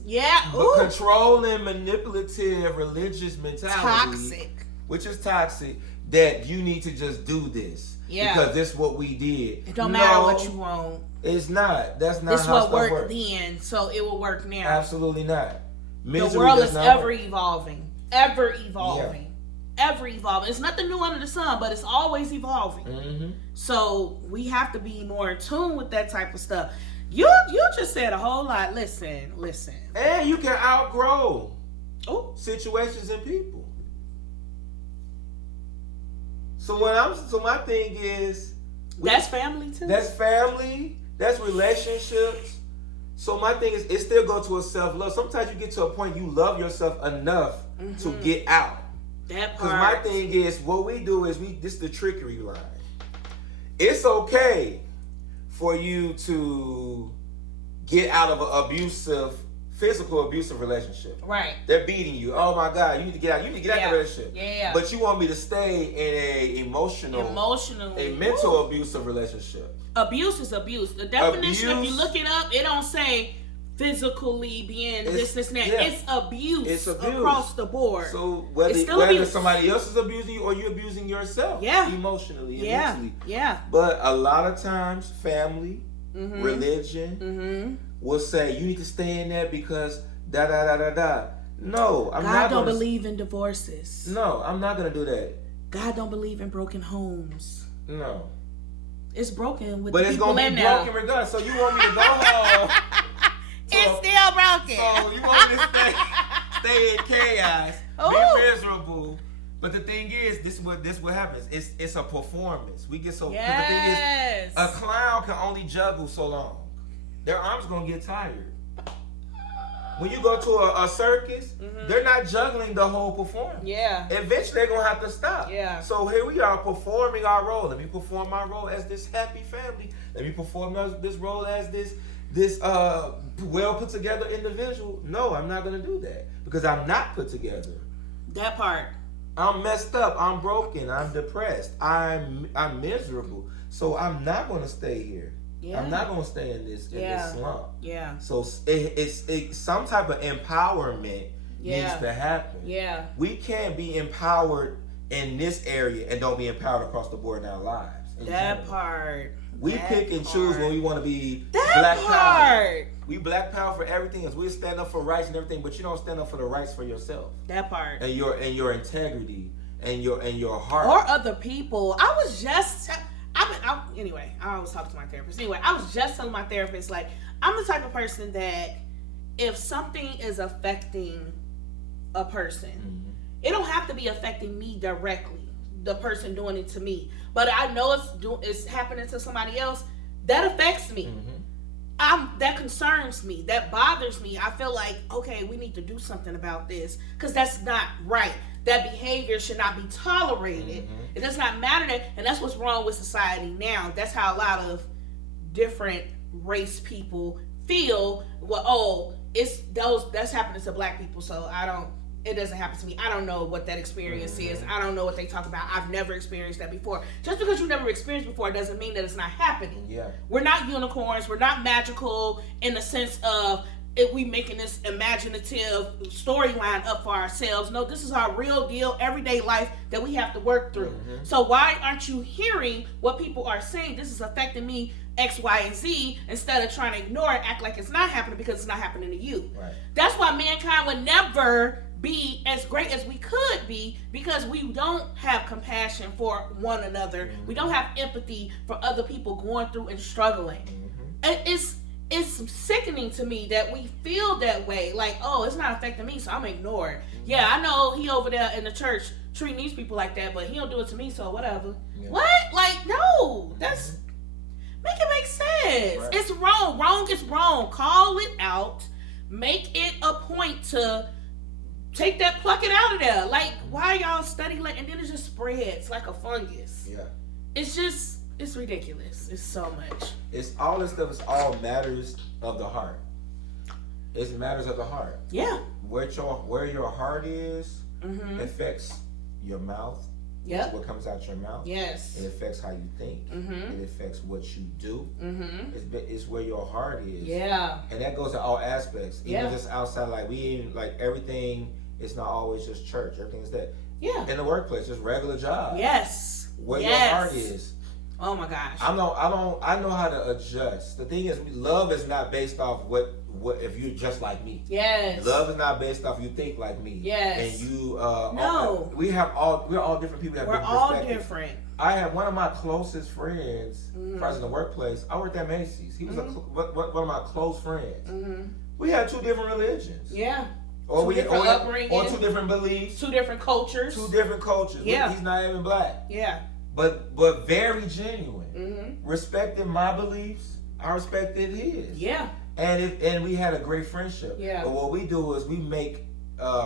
controlling, manipulative, religious mentality, which is toxic, that you need to just do this because this is what we did. It don't matter what you want. It's not. That's not this how what worked work. Then, so it will work now. Absolutely not. Misery the world is ever evolving. Ever evolving. Ever evolving. It's nothing new under the sun, but it's always evolving. Mm-hmm. So we have to be more in tune with that type of stuff. You just said a whole lot. Listen. And you can outgrow situations and people. So my thing is that's family too. That's family. That's relationships. So my thing is, it still go to a self-love. Sometimes you get to a point you love yourself enough to get out. That part. Because my thing is, what we do is this is the trickery line. It's okay for you to get out of an physical abusive relationship. Right. They're beating you. Oh my God, you need to get out. You need to get out of the relationship. Yeah. But you want me to stay in a mental abusive relationship. Abuse is abuse. The definition, if you look it up, it don't say physically being this, and that. Yeah. It's abuse across the board. So whether somebody else is abusing you or you're abusing yourself, emotionally and mentally. Yeah. But a lot of times, family, religion will say you need to stay in there because da da da da da. No, I'm not. God don't believe in divorces. No, I'm not gonna do that. God don't believe in broken homes. No. It's broken with but the people in there. But it's gonna be broken regardless. So you want me to go home? It's still broken. So you want me to stay in chaos, be miserable. But the thing is, this is what happens. It's a performance. We get so. Yes. The thing is, a clown can only juggle so long. Their arms gonna get tired. When you go to a circus, they're not juggling the whole performance. Yeah. Eventually, they're gonna have to stop. Yeah. So here we are performing our role. Let me perform my role as this happy family. Let me perform this role as this well put together individual. No, I'm not gonna do that because I'm not put together. That part. I'm messed up. I'm broken. I'm depressed. I'm miserable. So I'm not gonna stay here. Yeah. I'm not gonna stay in this slump. Yeah. So it's some type of empowerment needs to happen. Yeah. We can't be empowered in this area and don't be empowered across the board in our lives. That part. We pick and choose when we want to be black power. We black power for everything else. We stand up for rights and everything, but you don't stand up for the rights for yourself. That part. And your integrity and your heart. Or other people. Anyway, I always talk to my therapist. Anyway, I was just telling my therapist, like, I'm the type of person that if something is affecting a person, it don't have to be affecting me directly, the person doing it to me. But I know it's happening to somebody else, that affects me. That concerns me. That bothers me. I feel like, okay, we need to do something about this because that's not right. That behavior should not be tolerated. It does not matter that, and that's what's wrong with society now. That's how a lot of different race people feel. Well, that's happening to black people, so it doesn't happen to me. I don't know what that experience is. I don't know what they talk about. I've never experienced that before. Just because you never experienced before doesn't mean that it's not happening. Yeah. We're not unicorns. We're not magical in the sense of we making this imaginative storyline up for ourselves. No, this is our real deal, everyday life that we have to work through. So why aren't you hearing what people are saying? This is affecting me X, Y, and Z, instead of trying to ignore it, act like it's not happening because it's not happening to you. Right. That's why mankind would never be as great as we could be, because we don't have compassion for one another. We don't have empathy for other people going through and struggling. It's sickening to me that we feel that way. Like, oh, it's not affecting me, so I'm gonna ignore it. Yeah, I know he over there in the church treating these people like that, but he don't do it to me, so whatever. Yeah. What? Like, no, that's make it make sense. Right. It's wrong. Wrong is wrong. Call it out. Make it a point to pluck it out of there. Like, why y'all study like, and then it just spreads like a fungus. Yeah. It's ridiculous. It's so much. It's all this stuff. It's all matters of the heart. It's matters of the heart. Yeah. Where your heart is affects your mouth. Yeah. What comes out your mouth. Yes. It affects how you think. It affects what you do. It's where your heart is. Yeah. And that goes to all aspects. Even just outside, like everything. It's not always just church. Everything is that. Yeah. In the workplace, just regular job. Yes. Where your heart is. Oh my gosh. I know how to adjust. The thing is, love is not based off what if you're just like me. Yes. Love is not based off you think like me. Yes. And you no. We're all different people that have different perspectives. We're all different. I have one of my closest friends, friends in the workplace. I worked at Macy's. He was one of my close friends. We had two different religions. Yeah. Or two different beliefs. Two different cultures. Yeah. He's not even black. Yeah. But very genuine. Respected my beliefs, I respected his. Yeah. And we had a great friendship. Yeah. But what we do is we make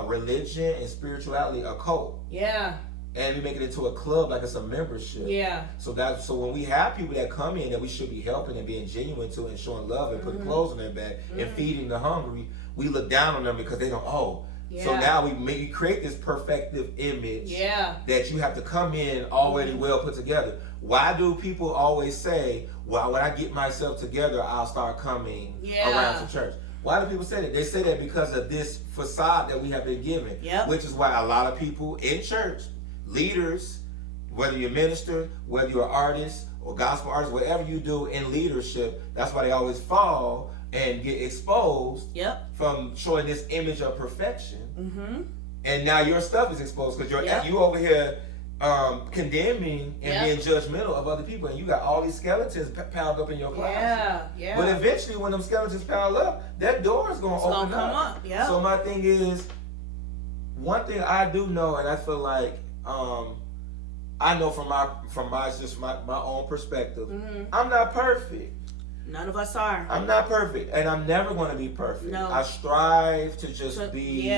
religion and spirituality a cult. Yeah. And we make it into a club like it's a membership. Yeah. So when we have people that come in that we should be helping and being genuine to and showing love and putting clothes on their back and feeding the hungry, we look down on them because they don't. So now we maybe create this perfective image that you have to come in already well put together. Why do people always say, well, when I get myself together, I'll start coming around to church? Why do people say that? They say that because of this facade that we have been given, which is why a lot of people in church, leaders, whether you're a minister, whether you're an artist or gospel artist, whatever you do in leadership, that's why they always fall and get exposed from showing this image of perfection. And now your stuff is exposed because you over here condemning and being judgmental of other people, and you got all these skeletons piled up in your closet. But eventually when them skeletons pile up, that door is going to open up. So my thing is, one thing I do know, and I feel like I know from my own perspective, I'm not perfect. None of us are. I'm not perfect, and I'm never going to be perfect. No. I strive to just be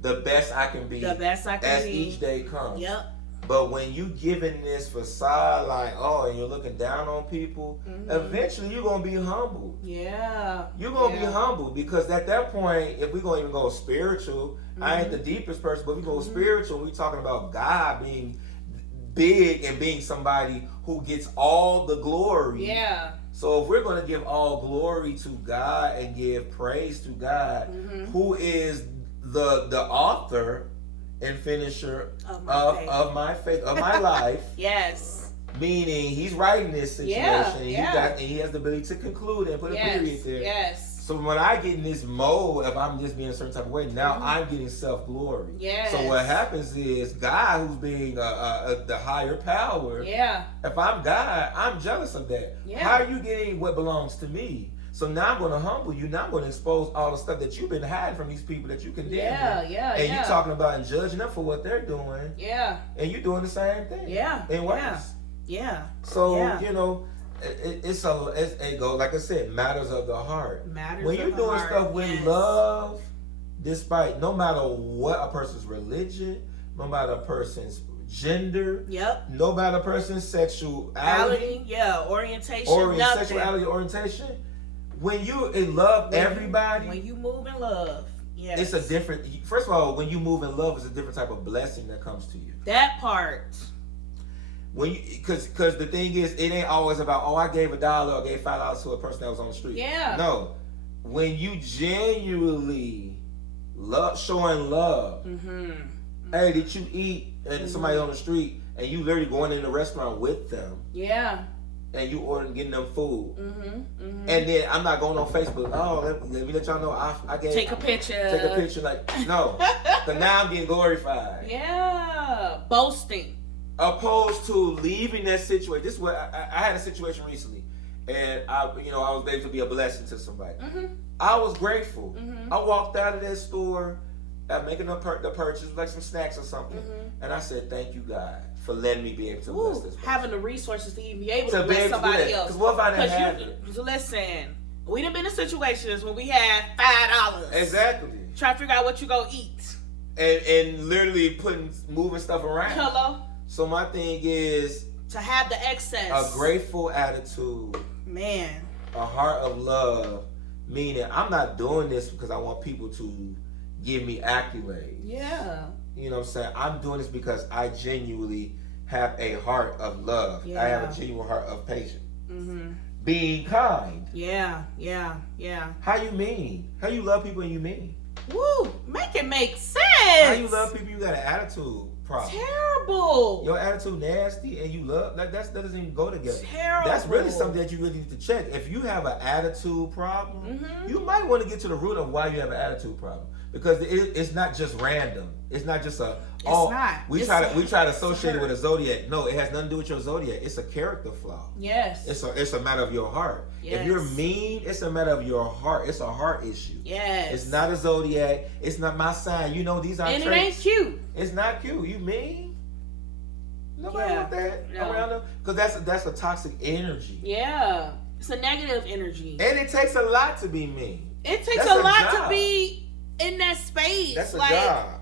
the best I can be. The best I can be. As each day comes. Yep. But when you giving this facade, like, and you're looking down on people, eventually you're going to be humble. Yeah. You're going to be humble, because at that point, if we're going to even go spiritual, I ain't the deepest person, but we go spiritual, we're talking about God being big and being somebody who gets all the glory. Yeah. So if we're going to give all glory to God and give praise to God, who is the author and finisher of my faith, of my life. Yes. Meaning he's writing this situation and he has the ability to conclude and put a period there. Yes. So when I get in this mode, if I'm just being a certain type of way, now I'm getting self-glory. Yes. So what happens is God, who's being the higher power, if I'm God, I'm jealous of that. Yeah. How are you getting what belongs to me? So now I'm going to humble you. Now I'm going to expose all the stuff that you've been hiding from these people that you condemn. And you're talking about and judging them for what they're doing. Yeah. And you're doing the same thing. Yeah. And worse. Yeah. So, you know, it goes, like I said, matters of the heart. When you're doing stuff with love, despite no matter what a person's religion, no matter a person's gender, no matter a person's sexuality, orientation, sexuality, orientation. When you love everybody, when you move in love, it's a different. First of all, when you move in love, it's a different type of blessing that comes to you. That part. When you, because the thing is, it ain't always about, I gave $1 or gave $5 to a person that was on the street. Yeah. No, when you genuinely showing love. Hey, did you eat? And somebody on the street, and you literally going in the restaurant with them. Yeah. And you ordering, getting them food. And then I'm not going on Facebook. Let me let y'all know I gave. Take a picture. Like, no. But now I'm getting glorified. Yeah. Boasting. Opposed to leaving that situation. This is what I had a situation recently, and I was able to be a blessing to somebody. I was grateful. I walked out of that store, making the purchase, like some snacks or something, and I said, "Thank you, God, for letting me be able to bless this person." Having the resources to even be able to bless somebody else. Because what if I didn't have it? Listen, we done been in situations when we had $5. Exactly. Try to figure out what you gonna eat. And literally moving stuff around. Hello. So my thing is to have the excess, a grateful attitude, a heart of love, meaning I'm not doing this because I want people to give me accolades. Yeah. You know what I'm saying? I'm doing this because I genuinely have a heart of love. Yeah. I have a genuine heart of patience. Being kind. Yeah. How you mean? How you love people and you mean? Woo! Make it make sense. How you love people? You got an attitude problem. Terrible. Your attitude nasty and you love, that doesn't even go together. Terrible. That's really something that you really need to check. If you have an attitude problem, you might want to get to the root of why you have an attitude problem, because it's not just random. It's not just we try to associate it with a zodiac. No, it has nothing to do with your zodiac. It's a character flaw. Yes. It's a matter of your heart. Yes. If you're mean, it's a matter of your heart. It's a heart issue. Yes. It's not a zodiac. It's not my sign. You know, these are traits. And it ain't cute. It's not cute. You mean? Nobody want that around them, because that's a toxic energy. Yeah. It's a negative energy. And it takes a lot to be mean. It takes a lot to be in that space. That's a like, job.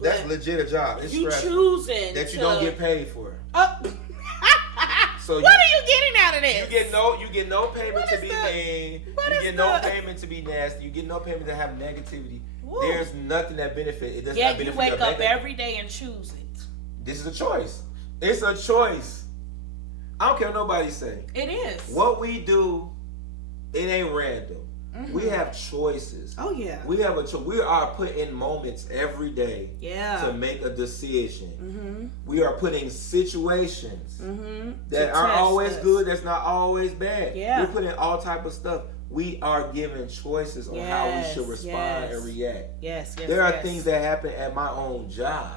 That's legit a job. It's you stressful choosing that you to, don't get paid for. So what are you getting out of this? You get no payment to be mean. You get no payment to be nasty. You get no payment to have negativity. Woo. There's nothing that benefit. It does not benefit. You wake up every day and choose it. This is a choice. It's a choice. I don't care what nobody say. It is. What we do, it ain't random. Mm-hmm. We have choices. Oh yeah. We have a choice. We are put in moments every day. Yeah. To make a decision. Mm-hmm. We are put in situations that aren't always good. That's not always bad. Yeah. We're put in all type of stuff. We are given choices on how we should respond and react. Yes. There are things that happen at my own job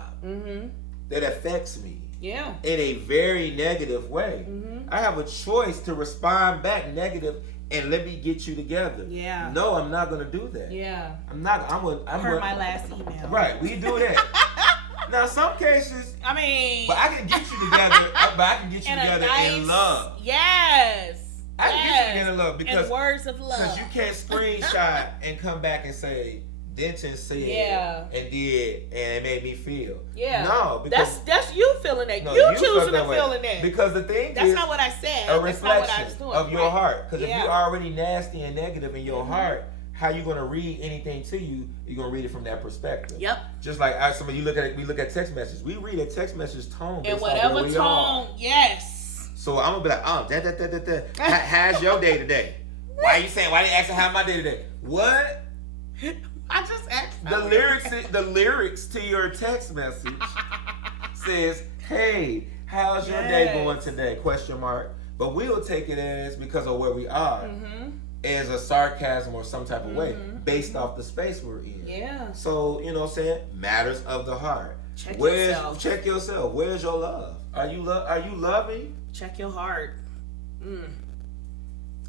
that affects me. Yeah. In a very negative way. I have a choice to respond back negative and let me get you together. Yeah. No, I'm not gonna do that. Yeah. I'm per my last email. Right, we do that. Now some cases but I can get you together in love. Yes. I can get you together in love because in words of love. Because you can't screenshot and come back and say Denton said and did and it made me feel. Yeah. No, because that's you feeling that. No, you choosing to feeling that. Because the thing that's not what I said. A reflection of your heart. Because if you're already nasty and negative in your heart, how you gonna read anything to you? You're gonna read it from that perspective. Yep. Just like we look at text messages. We read a text message tone. And whatever tone, yes. So I'm gonna be like, how's your day today? Why you asking how my day today? What? I just asked. The lyrics to your text message says, "Hey, how's your day going today?" ? But we'll take it as because of where we are, as a sarcasm or some type of way, based off the space we're in. Yeah. So you know what I'm saying? Matters of the heart. Check yourself. Where's your love? Are you loving? Check your heart.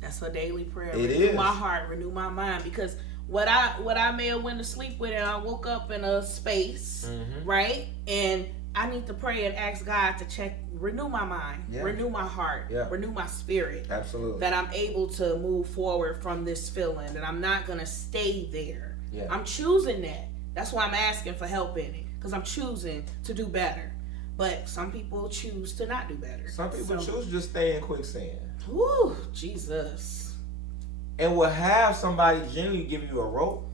That's a daily prayer. Renew my heart, renew my mind, because what I may have went to sleep with and I woke up in a space, right? And I need to pray and ask God to renew my mind, renew my heart, renew my spirit. Absolutely. That I'm able to move forward from this feeling, that I'm not going to stay there. Yeah. I'm choosing that. That's why I'm asking for help in it, because I'm choosing to do better. But some people choose to not do better. Some people choose to just stay in quicksand. Ooh, Jesus. And will have somebody genuinely give you a rope.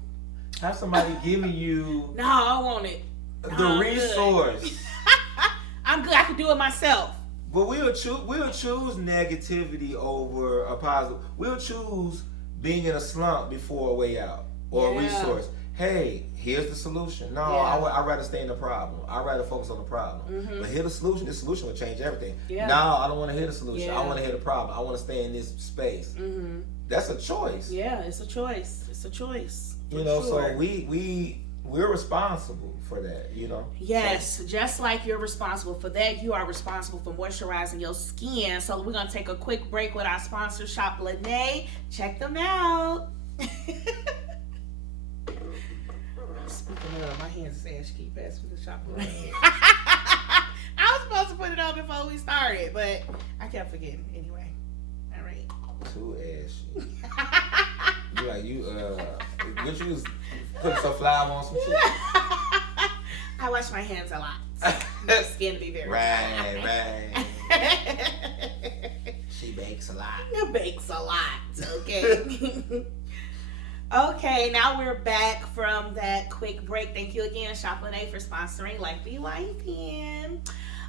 Have somebody giving you... No, I want it. The resource. I'm good. I can do it myself. But we'll choose negativity over a positive. We'll choose being in a slump before a way out or a resource. Hey, here's the solution. No, I'd rather stay in the problem. I'd rather focus on the problem. But hear the solution. The solution will change everything. Yeah. No, I don't want to hear the solution. I want to hear the problem. I want to stay in this space. That's a choice. Yeah, it's a choice. It's a choice. So we're responsible for that, Yes, so. Just like you're responsible for that, you are responsible for moisturizing your skin. So we're going to take a quick break with our sponsor, Shop Lene. Check them out. Speaking of, my hands is ashy. Keep passing the Shop Lene. I was supposed to put it on before we started, but I kept forgetting. Anyway, all right. Too ashy. What you was putting some flour on some shit? I wash my hands a lot. My skin to be very right. She bakes a lot. Okay. Okay, now we're back from that quick break. Thank you again, Shop Lene, for sponsoring Lifin.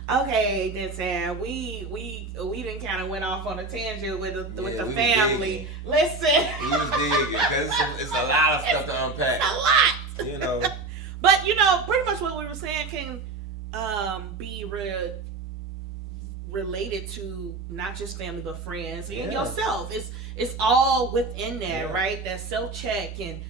Okay, Denton, we done kind of went off on a tangent with the family. Listen, we was digging because it's a lot of stuff to unpack. A lot, But pretty much what we were saying can be related to not just family but friends and yourself. It's all within that, right? That self-check and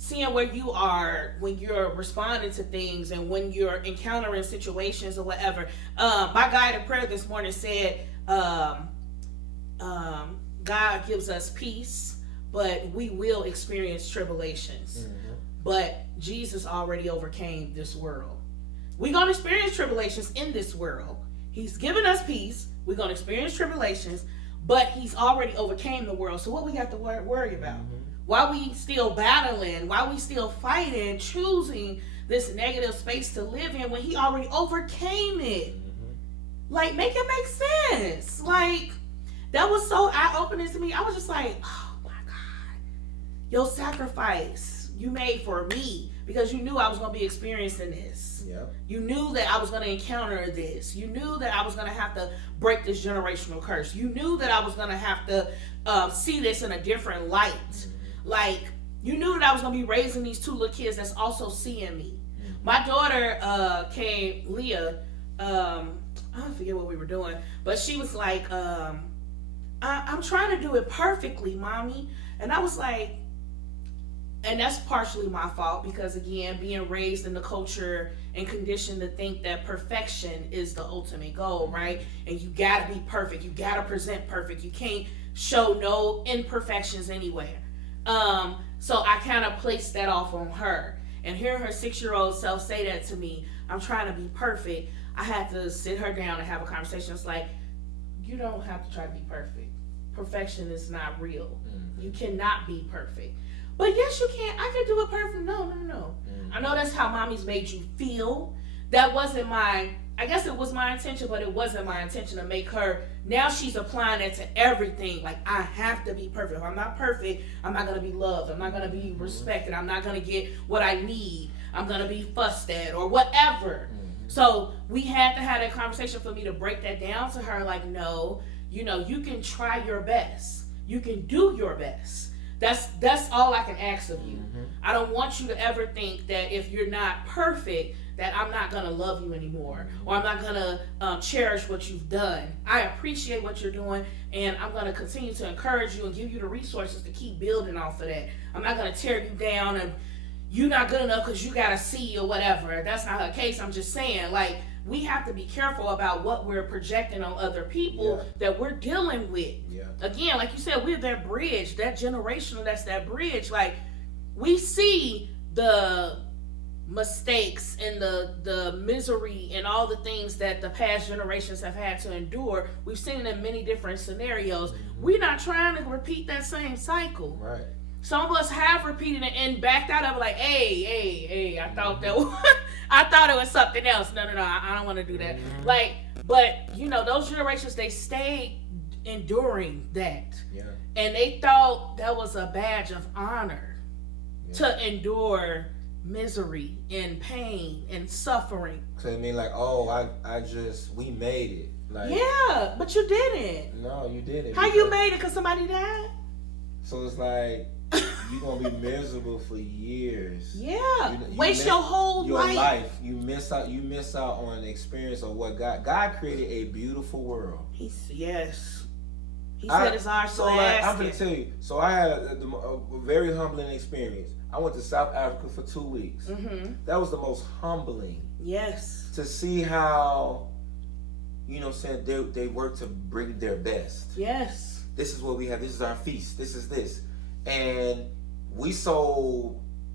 seeing where you are when you're responding to things and when you're encountering situations or whatever. My guided prayer this morning said, God gives us peace, but we will experience tribulations. But Jesus already overcame this world. We're going to experience tribulations in this world. He's given us peace. We're going to experience tribulations, but he's already overcame the world. So what we got to worry about? Why we still battling? Why we still fighting, choosing this negative space to live in when he already overcame it? Like, make it make sense. Like, that was so eye-opening to me. I was just like, oh my God. Your sacrifice you made for me because you knew I was going to be experiencing this. Yep. You knew that I was going to encounter this. You knew that I was going to have to break this generational curse. You knew that I was going to have to see this in a different light. Like, you knew that I was going to be raising these two little kids that's also seeing me. My daughter Leah, I forget what we were doing, but she was like, I'm trying to do it perfectly, mommy. And I was like, and that's partially my fault because, again, being raised in the culture and conditioned to think that perfection is the ultimate goal, right? And you gotta be perfect. You gotta present perfect. You can't show no imperfections anywhere. So I kind of placed that off on her. And hearing her 6-year-old self say that to me, I'm trying to be perfect, I had to sit her down and have a conversation. It's like, you don't have to try to be perfect. Perfection is not real. You cannot be perfect. But yes, you can. I can do it perfect. No. I know that's how mommy's made you feel. That wasn't I guess it was my intention, but it wasn't my intention to make her, now she's applying it to everything. Like, I have to be perfect. If I'm not perfect, I'm not going to be loved. I'm not going to be respected. I'm not going to get what I need. I'm going to be fussed at or whatever. So we had to have that conversation for me to break that down to her. Like, no, you can try your best. You can do your best. That's all I can ask of you. I don't want you to ever think that if you're not perfect, that I'm not going to love you anymore, or I'm not going to cherish what you've done. I appreciate what you're doing, and I'm going to continue to encourage you and give you the resources to keep building off of that. I'm not going to tear you down and you're not good enough because you got a C or whatever. That's not her case. I'm just saying, like, we have to be careful about what we're projecting on other people that we're dealing with. Again, like you said, we're that bridge, that generational, that's that bridge. Like, we see the mistakes and the misery and all the things that the past generations have had to endure. We've seen it in many different scenarios. We're not trying to repeat that same cycle. Right. Some of us have repeated it and backed out of it like, hey, I thought that was, I thought it was something else. No, I don't want to do that. Like, but those generations, they stayed enduring that. Yeah. And they thought that was a badge of honor to endure misery and pain and suffering. So I mean, like, we made it. Like, yeah, but you didn't. No, you didn't. How you made it? Because somebody died? So it's like, you're going to be miserable for years. Yeah. Waste your whole life. You miss out on the experience of what God created a beautiful world. He said it's ours to ask. I'm going to tell you. So I had a very humbling experience. I went to South Africa for 2 weeks. That was the most humbling. Yes. To see how, they work to bring their best. Yes. This is what we have. This is our feast. This is this. And we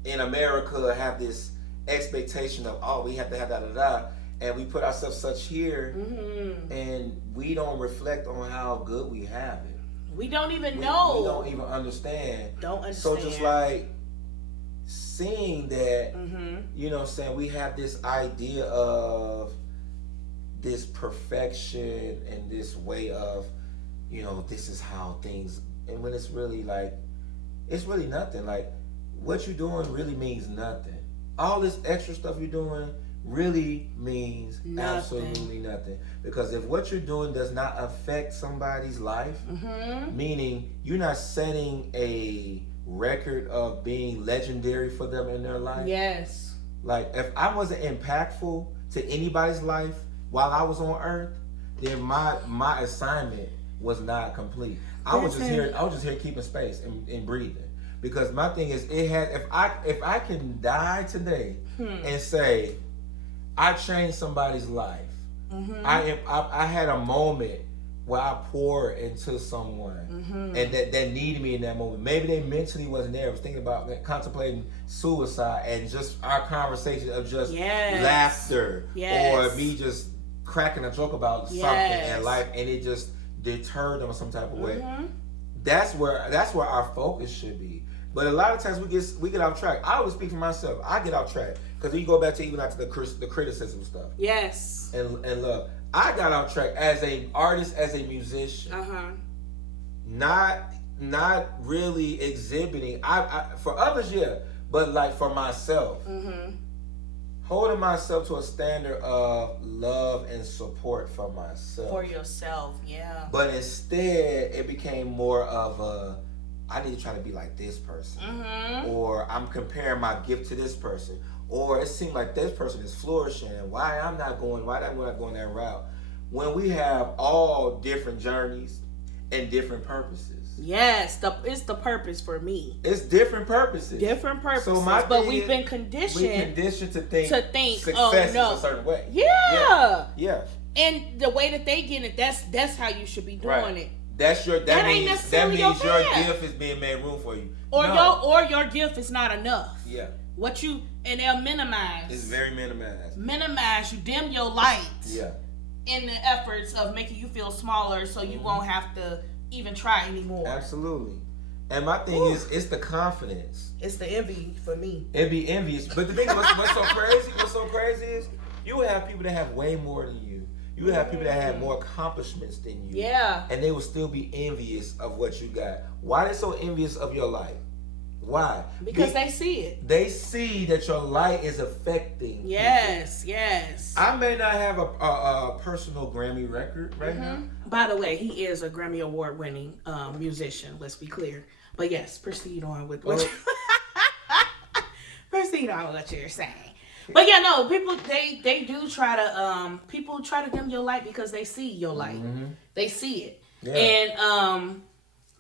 in America have this expectation of, we have to have da-da-da. And we put ourselves such here, and we don't reflect on how good we have it. We don't even know. We don't even understand. Don't understand. So just like seeing that, we have this idea of this perfection and this way of, this is how things, and when it's really like, it's really nothing. Like, what you're doing really means nothing. All this extra stuff you're doing really means absolutely nothing. Because if what you're doing does not affect somebody's life, meaning you're not setting a record of being legendary for them in their life. Yes. Like, if I wasn't impactful to anybody's life while I was on earth, then my assignment was not complete. I was just here keeping space and breathing. Because my thing is, if I can die today and say I changed somebody's life, I had a moment where I poured into someone and that needed me in that moment. Maybe they mentally wasn't there. I was thinking about contemplating suicide, and just our conversation of just laughter or me just cracking a joke about something in life, and it just deterred them in some type of way. That's where our focus should be. But a lot of times we get off track. I always speak for myself. I get off track because you go back to even like the criticism stuff. Yes. And look, I got off track as an artist, as a musician. Not really exhibiting. I for others, yeah, but like for myself, holding myself to a standard of love and support for myself. For yourself, yeah. But instead, it became more of a, I need to try to be like this person, or I'm comparing my gift to this person, or it seemed like this person is flourishing, and why I'm not going that route. When we have all different journeys and different purposes. Yes, it's the purpose for me. It's different purposes. Different purposes. So but we've been conditioned. We're conditioned to think success is a certain way. Yeah. And the way that they get it, that's how you should be doing it. That means your gift is being made room for you. Or your gift is not enough. Yeah. And they'll minimize. It's very minimized. Minimize, you dim your light. Yeah. In the efforts of making you feel smaller so you won't have to even try anymore. Absolutely. And my thing is, it's the confidence. It's the envy for me. It'd be envious. But the thing is, what's so crazy is you would have people that have way more than you. You would have people that have more accomplishments than you. Yeah. And they will still be envious of what you got. Why are they so envious of your life? Why? Because they see it. They see that your light is affecting. Yes, people. Yes. I may not have a personal Grammy record right now. By the way, he is a Grammy Award winning musician. Let's be clear. But yes, proceed on with what proceed on with what you're saying. But yeah, no, people they do try to people try to dim your light because they see your light. They see it, and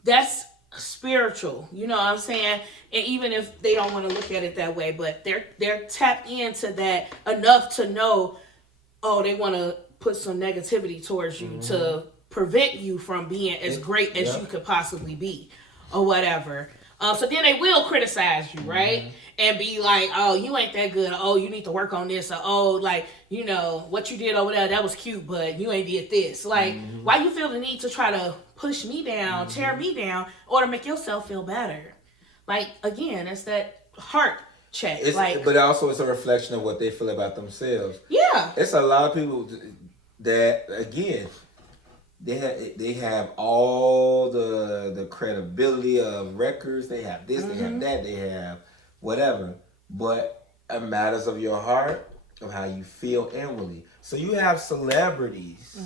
that's spiritual. You know what I'm saying? And even if they don't want to look at it that way, but they're tapped into that enough to know, oh, they want to put some negativity towards you to prevent you from being as great as you could possibly be, or whatever. So then they will criticize you, right? And be like, oh, you ain't that good. Oh, you need to work on this. Or, oh, like, you know, what you did over there, that was cute, but you ain't did this. Like, why you feel the need to try to push me down, tear me down, or to make yourself feel better? Like, again, it's that heart check. But also it's a reflection of what they feel about themselves. Yeah. It's a lot of people that, again, they have all the credibility of records. They have this, they have that, they have whatever. But it matters of your heart, of how you feel inwardly. So you have celebrities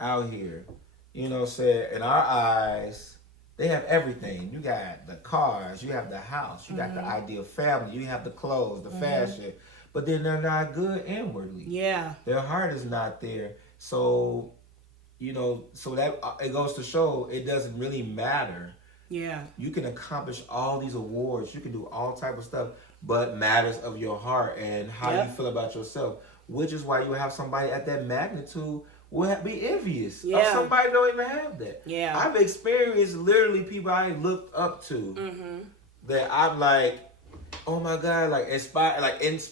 out here, you know what I'm saying, in our eyes, they have everything. You got the cars, you have the house, you got the ideal family, you have the clothes, the fashion, but then they're not good inwardly. Yeah. Their heart is not there. So, you know, so that it goes to show it doesn't really matter. Yeah. You can accomplish all these awards, you can do all type of stuff, but matters of your heart and how you feel about yourself, which is why you have somebody at that magnitude will be envious of somebody that don't even have that. Yeah. I've experienced literally people I looked up to that I'm like, oh my God, like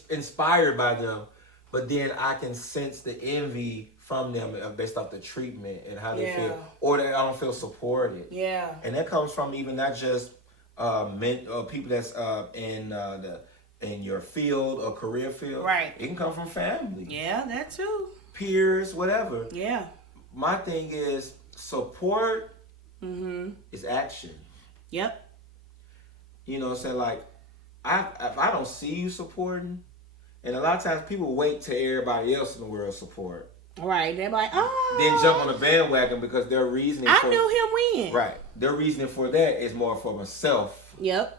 inspired by them, but then I can sense the envy from them based off the treatment and how they feel, or that I don't feel supported. Yeah. And that comes from even not just people that's in your field or career field. Right. It can come from family. Yeah, that too. Peers, whatever. Yeah. My thing is support is action. Yep. You know what I'm saying? Like, if I don't see you supporting, and a lot of times people wait till everybody else in the world support. Right. They're like, oh. Then jump on the bandwagon because their reasoning I knew him when. Right. Their reasoning for that is more for myself. Yep.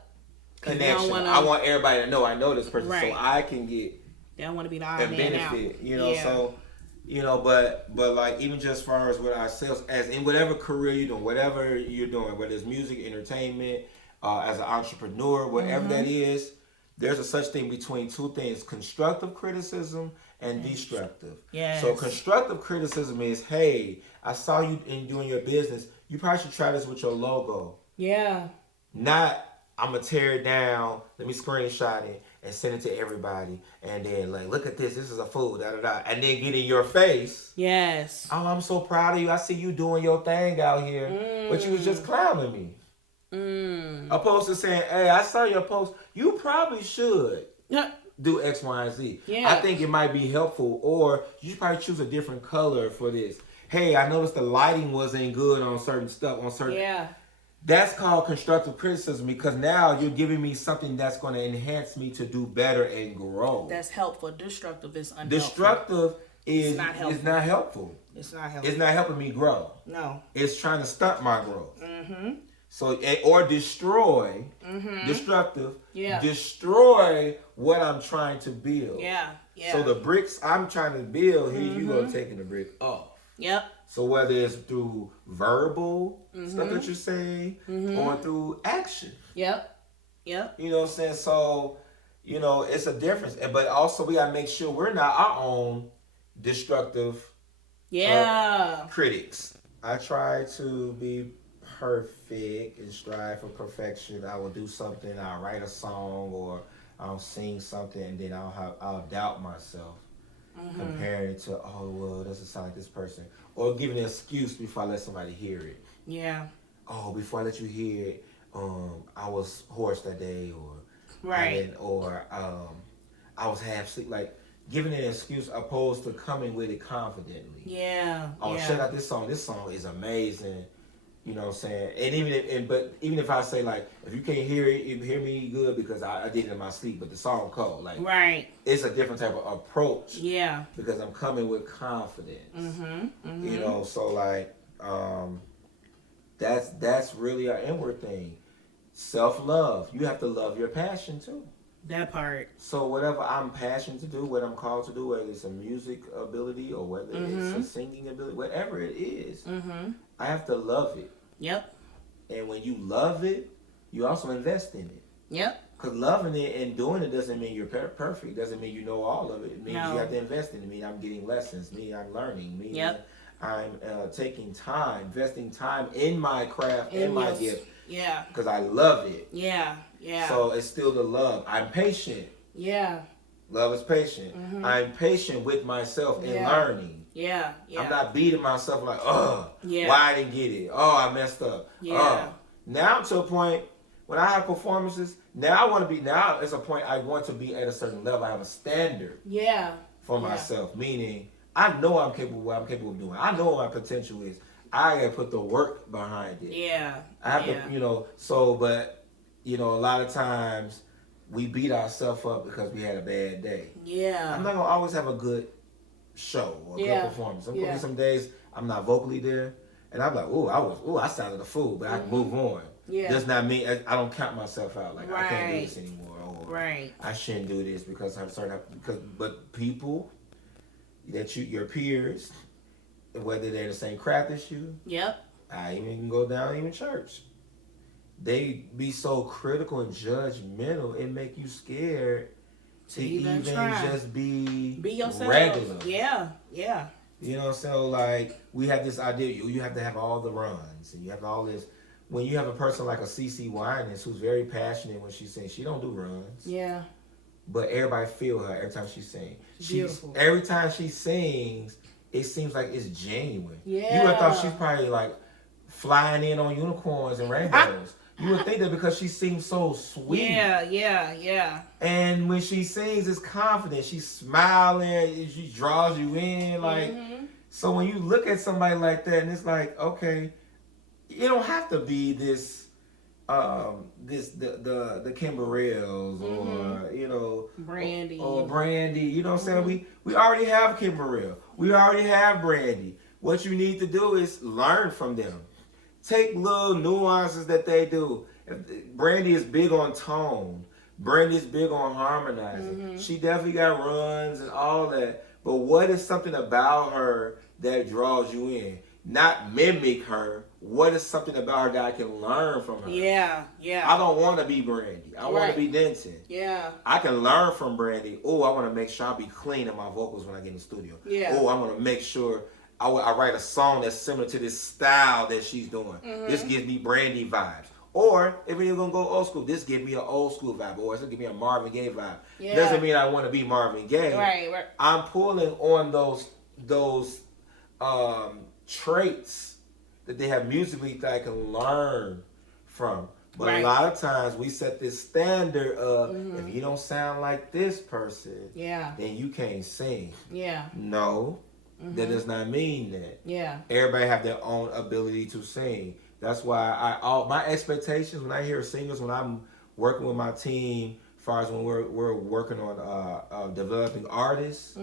Connection. I want everybody to know I know this person so I can get they don't want to be the odd and man benefit. out. You know, so you know, but like even just as far as with ourselves, as in whatever career you're doing, whatever you're doing, whether it's music, entertainment, as an entrepreneur, whatever that is, there's a such thing between two things: constructive criticism and destructive. Yes. So constructive criticism is, hey, I saw you in doing your business. You probably should try this with your logo. Yeah. Not, I'm gonna tear it down. Let me screenshot it and send it to everybody, and then like, look at this. This is a fool. Da da da. And then get in your face. Yes. Oh, I'm so proud of you. I see you doing your thing out here, but you was just clowning me. Opposed to saying, hey, I saw your post. You probably should Yeah. do X, Y, and Z. Yeah. I think it might be helpful, or you should probably choose a different color for this. Hey, I noticed the lighting wasn't good on certain stuff, on certain. Yeah. That's called constructive criticism, because now you're giving me something that's going to enhance me to do better and grow. That's helpful. Destructive is unhelpful. Destructive is not helpful. It's not helpful. It's not helpful. It's not helping me grow. No. It's trying to stunt my growth. So, or destroy, destructive, destroy what I'm trying to build. Yeah. So the bricks I'm trying to build, here you go taking the brick off. Yep. So whether it's through verbal stuff that you're saying or through action. Yep. You know what I'm saying? So, it's a difference. But also we gotta make sure we're not our own destructive critics. I try to be perfect and strive for perfection. I will do something, I'll write a song or I'll sing something, and then I'll doubt myself. Comparing it to, oh, well, it doesn't sound like this person. Or giving an excuse before I let somebody hear it. Yeah. Oh, before I let you hear it, I was hoarse that day, or I was half asleep. Like, giving an excuse opposed to coming with it confidently. Yeah. Oh, check out this song. This song is amazing. You know what I'm saying? And even if I say, like, if you can't hear it, you hear me good because I did it in my sleep, but the song cold. Like, it's a different type of approach. Yeah. Because I'm coming with confidence. So like, that's really an inward thing. Self-love. You have to love your passion too. That part. So whatever I'm passionate to do, what I'm called to do, whether it's a music ability or whether it's a singing ability, whatever it is, I have to love it. Yep. And when you love it, you also invest in it. Yep. Because loving it and doing it doesn't mean you're perfect. Doesn't mean you know all of it. It means you have to invest in it. It means I'm getting lessons. Me, I'm learning. Me, I'm taking time, investing time in my craft and my gift. Yeah. Because I love it. Yeah. Yeah. So it's still the love. I'm patient. Yeah. Love is patient. I'm patient with myself in learning. Yeah. Yeah. I'm not beating myself like, why I didn't get it? Oh, I messed up. Yeah. Now to a point when I have performances, now it's a point I want to be at a certain level. I have a standard for myself, meaning I know I'm capable of what I'm capable of doing. I know what my potential is. I gotta put the work behind it. Yeah. I have to, but a lot of times we beat ourselves up because we had a bad day. Yeah. I'm not gonna always have a good show or a good performance. I'm gonna be some days I'm not vocally there, and I'm like, I sounded a fool, but I can move on. Yeah. Does not mean I don't count myself out. Like I can't do this anymore, or I shouldn't do this because I'm certain. But people that your peers, whether they're the same craft as you, I even go down even church. They be so critical and judgmental, it make you scared to even just be yourself. Regular. Yeah, yeah. You know, so like we have this idea, you have to have all the runs and you have all this. When you have a person like a CeCe Winans who's very passionate when she sings, she don't do runs. Yeah. But everybody feel her every time she sings. Beautiful. Every time she sings, it seems like it's genuine. Yeah. You would have thought she's probably like flying in on unicorns and rainbows. You would think that because she seems so sweet. Yeah, yeah, yeah. And when she sings, it's confident. She's smiling. She draws you in. Like, so when you look at somebody like that, and it's like, okay, you don't have to be this, the Kimberells or Brandy or Brandy. You know what I'm saying? We already have Kimberell. We already have Brandy. What you need to do is learn from them. Take little nuances that they do. Brandy is big on tone. Brandy is big on harmonizing. She definitely got runs and all that. But what is something about her that draws you in? Not mimic her. What is something about her that I can learn from her? Yeah, yeah. I don't want to be Brandy. I want to be Denton. Yeah. I can learn from Brandy. Oh, I want to make sure I be clean in my vocals when I get in the studio. Yeah. Oh, I want to make sure I write a song that's similar to this style that she's doing. This gives me Brandy vibes. Or if you're gonna go old school, this gives me an old school vibe. Or it's gonna give me a Marvin Gaye vibe. Yeah. Doesn't mean I want to be Marvin Gaye. Right. I'm pulling on those traits that they have musically that I can learn from. But a lot of times we set this standard of if you don't sound like this person, then you can't sing. Yeah. No, that does not mean that. Yeah. Everybody have their own ability to sing. That's why all my expectations when I hear singers, when I'm working with my team, as far as when we're working on developing artists,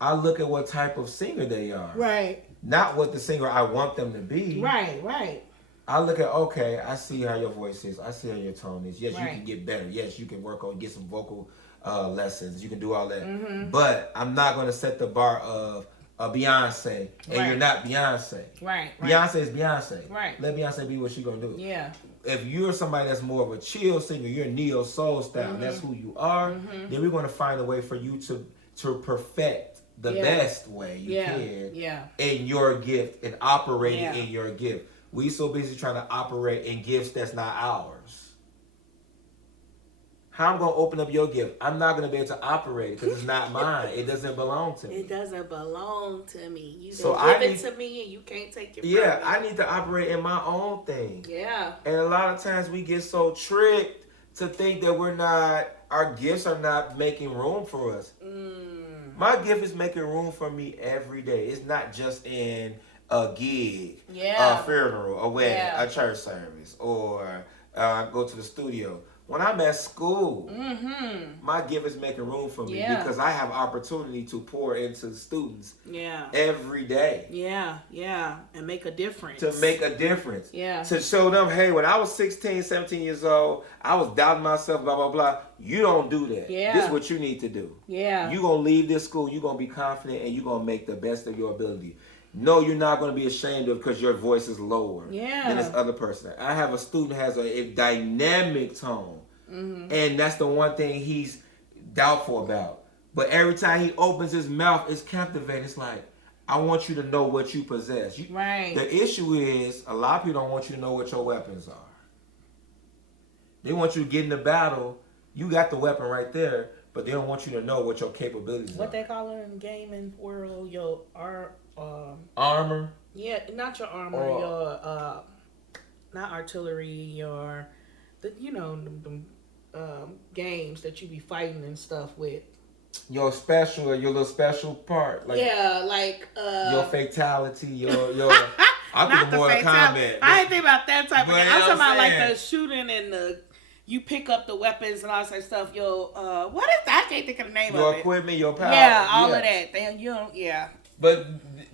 I look at what type of singer they are. Right. Not what the singer I want them to be. Right, right. I look at, okay, I see how your voice is. I see how your tone is. Yes, you can get better. Yes, you can work on, get some vocal lessons. You can do all that. But I'm not going to set the bar of a Beyonce, and you're not Beyonce. Right. Beyonce is Beyonce. Right. Let Beyonce be what she going to do. Yeah. If you're somebody that's more of a chill singer, you're neo soul style, that's who you are, then we're going to find a way for you to perfect the best way you can in your gift and operating in your gift. We so busy trying to operate in gifts that's not ours. How I'm going to open up your gift? I'm not going to be able to operate because it's not mine. It doesn't belong to me. It doesn't belong to me. You so give it to me and you can't take it from me. I need to operate in my own thing. Yeah. And a lot of times we get so tricked to think that our gifts are not making room for us. My gift is making room for me every day. It's not just in a gig, a funeral, a wedding, a church service, or go to the studio. When I'm at school, my gift is making room for me because I have opportunity to pour into students every day. Yeah, and make a difference. To make a difference. Yeah. To show them, hey, when I was 16, 17 years old, I was doubting myself, blah, blah, blah. You don't do that. Yeah. This is what you need to do. Yeah. You're going to leave this school, you're going to be confident, and you're going to make the best of your ability. No, you're not going to be ashamed of because your voice is lower than this other person. I have a student who has a dynamic tone, and that's the one thing he's doubtful about. But every time he opens his mouth, it's captivating. It's like, I want you to know what you possess. Right. The issue is, a lot of people don't want you to know what your weapons are. They want you to get in the battle. You got the weapon right there, but they don't want you to know what your capabilities are. What they call it in gaming world, your armor. Yeah, not your armor, your not artillery, your games that you be fighting and stuff with. Your little special part, like your fatality, your. I think more comment. I ain't think about that type of thing. I'm talking about like the saying. shooting and you pick up the weapons and all that stuff. What is that? I can't think of the name of it. Your equipment, your power. Yeah, all of that. But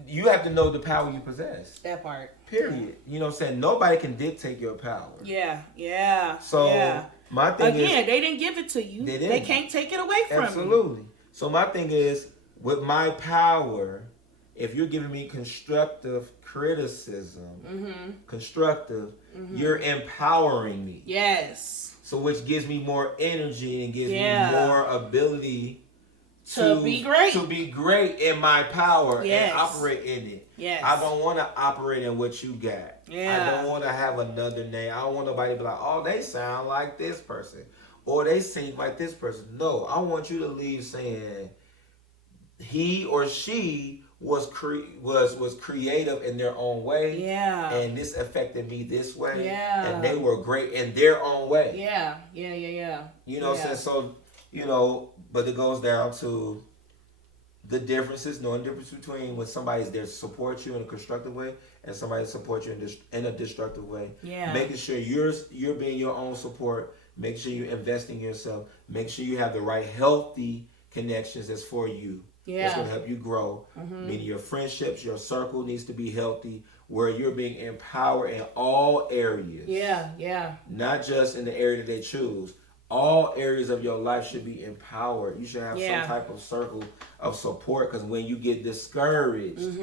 you have to know the power you possess. That part. Period. You know what I'm saying? Nobody can dictate your power. Yeah. So my thing is, they didn't give it to you. They can't take it away from you. Absolutely. So my thing is, with my power, if you're giving me constructive criticism, you're empowering me. Yes. So which gives me more energy and gives me more ability to be great. To be great in my power Yes. and operate in it. Yes. I don't want to operate in what you got. Yeah. I don't want to have another name. I don't want nobody to be like, oh, they sound like this person. Or they sing like this person. No, I want you to leave saying he or she was creative in their own way. Yeah. And this affected me this way. Yeah. And they were great in their own way. Yeah. You know what I'm saying? So, but it goes down to the differences, knowing the difference between when somebody's there to support you in a constructive way and somebody supports you in a destructive way. Yeah. Making sure you're being your own support. Make sure you're investing in yourself. Make sure you have the right healthy connections that's for you. Yeah. That's going to help you grow. Meaning your friendships, your circle needs to be healthy where you're being empowered in all areas. Yeah. Not just in the area that they choose. All areas of your life should be empowered. You should have some type of circle of support because when you get discouraged.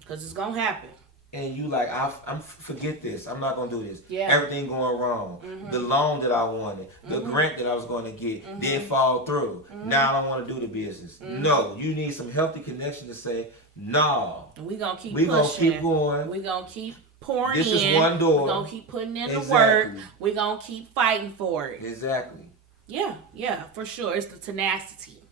Because it's going to happen. And you like, I'm forget this. I'm not going to do this. Yeah. Everything going wrong. The loan that I wanted. The grant that I was going to get didn't fall through. Now I don't want to do the business. No, you need some healthy connection to say, no. We're going to keep pushing. We're going to keep going. We're going to keep pouring this is one door. We're going to keep putting in the work. We're going to keep fighting for it. Exactly. Yeah, for sure. It's the tenacity.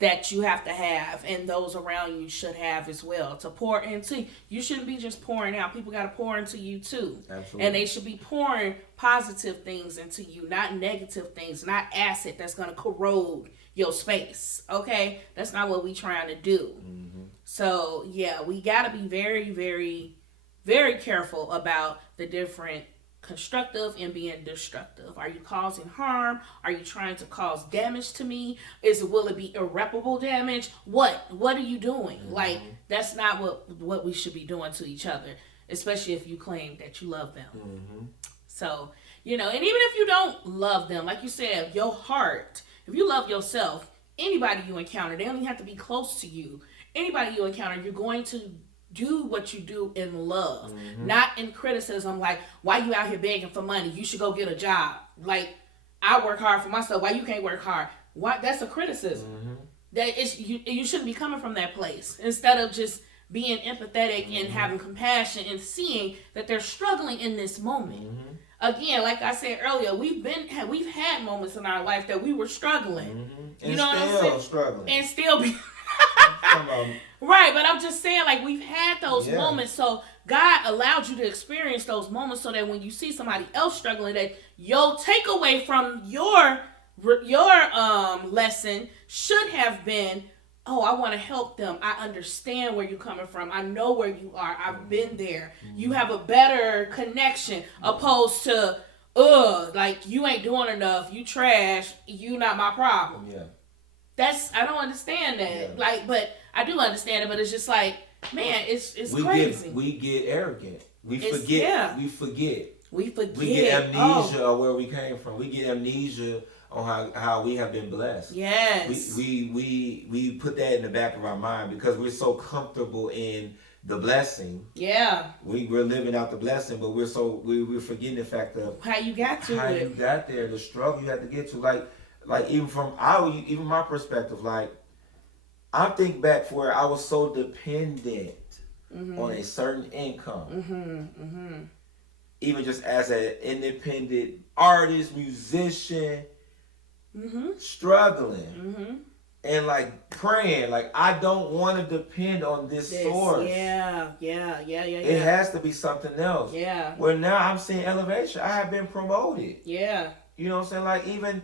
that you have to have, and those around you should have as well, to pour into. You shouldn't be just pouring out. People got to pour into you too. Absolutely. And they should be pouring positive things into you, not negative things, not acid that's going to corrode your space. Okay? That's not what we trying to do. Mm-hmm. So, yeah, we got to be very, very, very careful about the different constructive and being destructive. Are you causing harm? Are you trying to cause damage to me? Will it be irreparable damage? What are you doing? Mm-hmm. Like, that's not what we should be doing to each other, especially if you claim that you love them. Mm-hmm. So, and even if you don't love them, like you said, your heart, if you love yourself, anybody you encounter, they don't even have to be close to you. Anybody you encounter, you're going to do what you do in love, not in criticism. Like, why you out here begging for money? You should go get a job. Like, I work hard for myself. Why you can't work hard? Why? That's a criticism. That is, you shouldn't be coming from that place. Instead of just being empathetic and having compassion and seeing that they're struggling in this moment. Again, like I said earlier, we've had moments in our life that we were struggling. And you know what I'm saying? Struggling. And still be. Right, but I'm just saying, like, we've had those moments, so God allowed you to experience those moments so that when you see somebody else struggling, that your takeaway from your lesson should have been, oh, I want to help them. I understand where you're coming from. I know where you are. I've been there. You have a better connection opposed to, like, you ain't doing enough. You trash. You not my problem. Yeah. I don't understand that. Yeah. Like, but I do understand it, but it's just like, man, it's crazy. We get arrogant. We forget. We get amnesia of where we came from. We get amnesia on how we have been blessed. Yes. We put that in the back of our mind because we're so comfortable in the blessing. Yeah. We're living out the blessing, but we're forgetting the fact of how you got to it. You got there, the struggle you had to get to. Like even from my perspective, like I think back for where I was so dependent on a certain income. Even just as an independent artist, musician, struggling. And like praying, like I don't want to depend on this source. Yeah. It has to be something else. Yeah. Where now I'm seeing elevation. I have been promoted. Yeah. You know what I'm saying? Like even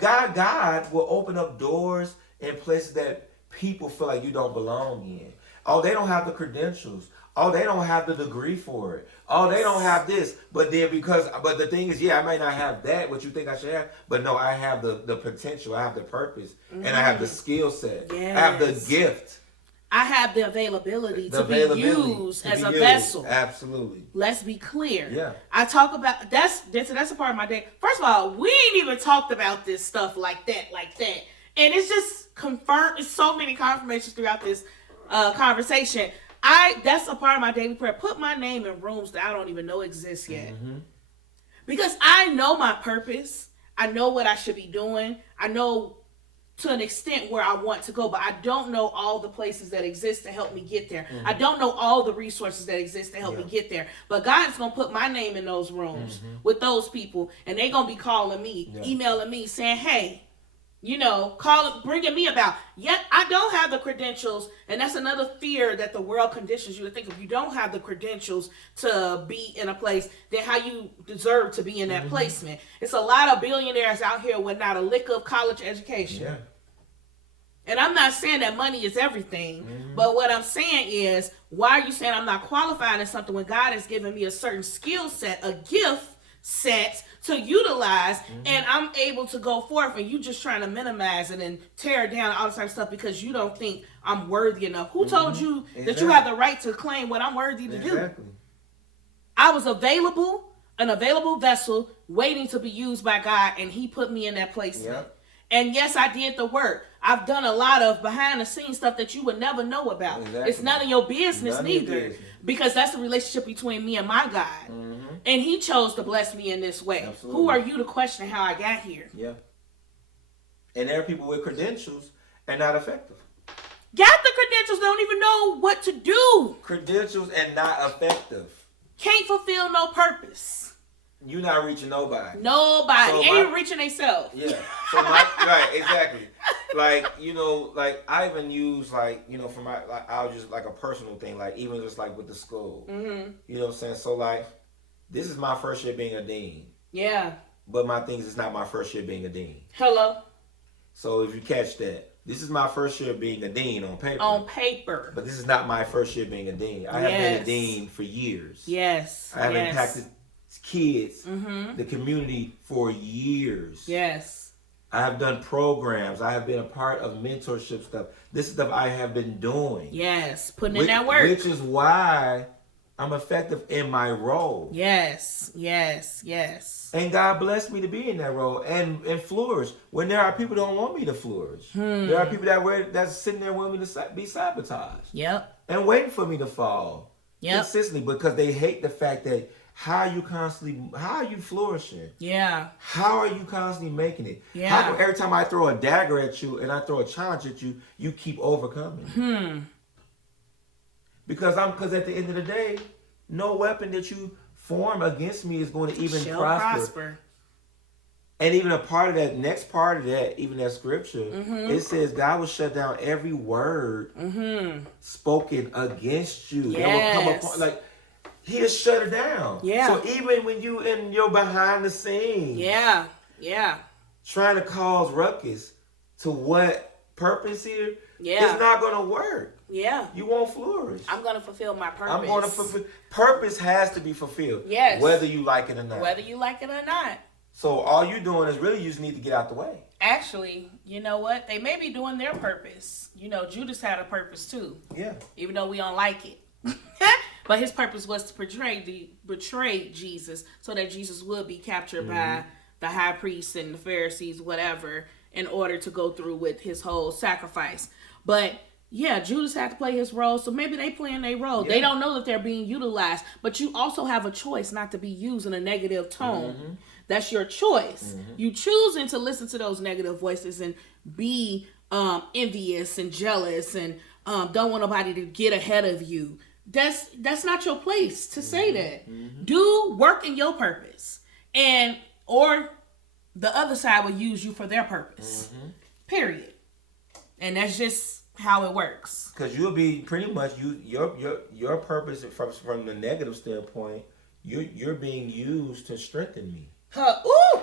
God will open up doors in places that people feel like you don't belong in. Oh, they don't have the credentials. Oh, they don't have the degree for it. Oh, they don't have this. But the thing is, I might not have that, what you think I should have. But no, I have the potential. I have the purpose. And I have the skill set. Yes. I have the gift. I have the availability to be used as a vessel. Absolutely. Let's be clear. Yeah. I talk about that's a part of my day. First of all, we ain't even talked about this stuff like that. And it's just confirmed. It's so many confirmations throughout this conversation. That's a part of my daily prayer. Put my name in rooms that I don't even know exist yet. Because I know my purpose. I know what I should be doing. I know to an extent where I want to go, but I don't know all the places that exist to help me get there. I don't know all the resources that exist to help me get there. But God's going to put my name in those rooms with those people, and they're going to be calling me, emailing me, saying, hey, bringing me about. Yet I don't have the credentials, and that's another fear that the world conditions you to think. If you don't have the credentials to be in a place, then how you deserve to be in that placement. It's a lot of billionaires out here with not a lick of college education. Yeah. And I'm not saying that money is everything, but what I'm saying is, why are you saying I'm not qualified in something when God has given me a certain skill set, a gift set to utilize, and I'm able to go forth, and you just trying to minimize it and tear down all this type of stuff because you don't think I'm worthy enough. Who told you that you have the right to claim what I'm worthy to do? I was an available vessel waiting to be used by God, and he put me in that place. And yes, I did the work. I've done a lot of behind the scenes stuff that you would never know about. It's none of your business neither, because that's the relationship between me and my God. And he chose to bless me in this way. Who are you to question how I got here? Yeah. And there are people with credentials and not effective. Got the credentials, don't even know what to do. Credentials and not effective. Can't fulfill no purpose. you're not reaching nobody. Nobody. So ain't even reaching themselves. Yeah. So right, exactly. Like, you know, like I even use like, you know, for my like I'll just like a personal thing, like even just like with the school. Mm-hmm. You know what I'm saying? So like this is my first year being a dean. Yeah. But my thing is it's not my first year being a dean. Hello. So if you catch that, this is my first year being a dean on paper. On paper. But this is not my first year being a dean. I have been a dean for years. Yes. I have impacted kids, mm-hmm. the community for years. Yes. I have done programs. I have been a part of mentorship stuff. This is stuff I have been doing. Yes. Putting in that work. Which is why I'm effective in my role. Yes. Yes. Yes. And God blessed me to be in that role and flourish when there are people that don't want me to flourish. There are people that's sitting there wanting me to be sabotaged. Yep. And waiting for me to fall. Yep. Consistently because they hate the fact that how are you flourishing? Yeah. How are you constantly making it? Yeah. How come every time I throw a dagger at you and I throw a challenge at you, you keep overcoming? Because at the end of the day, no weapon that you form against me is going to even prosper. And even a part of that, next part of that, even that scripture, it says God will shut down every word spoken against you. Yes. That will come upon, like, He'll shut it down. Yeah. So even when you in your behind the scenes, trying to cause ruckus to what purpose here, it's not going to work. Yeah. You won't flourish. I'm going to fulfill my purpose. I'm going to fulfill. Purpose has to be fulfilled. Yes. Whether you like it or not. Whether you like it or not. So all you're doing is really you just need to get out the way. Actually, you know what? They may be doing their purpose. You know, Judas had a purpose too. Yeah. Even though we don't like it. But his purpose was to betray Jesus so that Jesus would be captured by the high priests and the Pharisees, whatever, in order to go through with his whole sacrifice. But yeah, Judas had to play his role, so maybe they playing their role. Yeah. They don't know that they're being utilized, but you also have a choice not to be used in a negative tone. That's your choice. You choosing to listen to those negative voices and be envious and jealous and don't want nobody to get ahead of you. That's not your place to say that. Do work in your purpose, or the other side will use you for their purpose. Period. And that's just how it works. Because you'll be pretty much your purpose from the negative standpoint. You're being used to strengthen me. Ooh.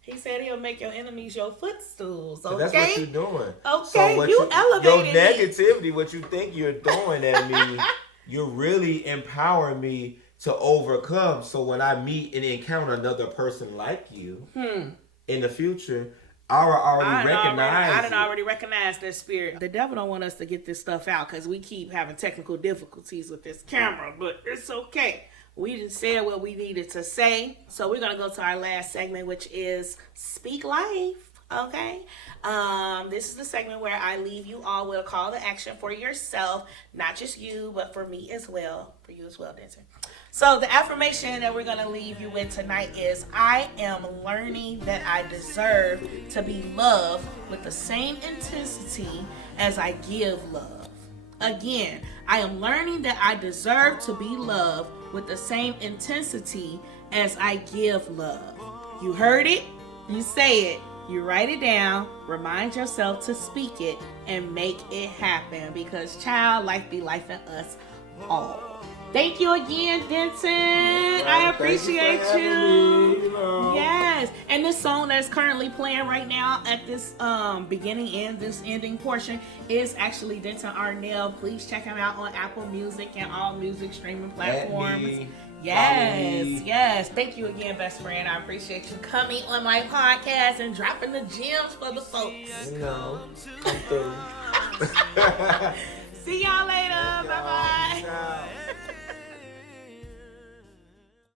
He said he'll make your enemies your footstools. Okay, that's what you're doing. Okay, so you elevated your negativity. What you think you're throwing at me, you're really empowering me to overcome. So when I meet and encounter another person like you in the future, I already recognize that spirit. The devil don't want us to get this stuff out because we keep having technical difficulties with this camera, but it's okay. We just said what we needed to say. So we're going to go to our last segment, which is Speak Life. Okay. This is the segment where I leave you all with a call to action for yourself. Not just you, but for me as well. For you as well, Denton. So the affirmation that we're going to leave you with tonight is, I am learning that I deserve to be loved with the same intensity as I give love. Again, I am learning that I deserve to be loved with the same intensity as I give love. You heard it, you say it, you write it down, remind yourself to speak it, and make it happen, because child, life be life in us all. Thank you again, Denton. I appreciate you. Yes. And this song that's currently playing right now at this beginning and this ending portion is actually Denton Arnell. Please check him out on Apple Music and all music streaming platforms. Yes. Thank you again, best friend. I appreciate you coming on my podcast and dropping the gems for the folks. Come through. See y'all later. Bye-bye.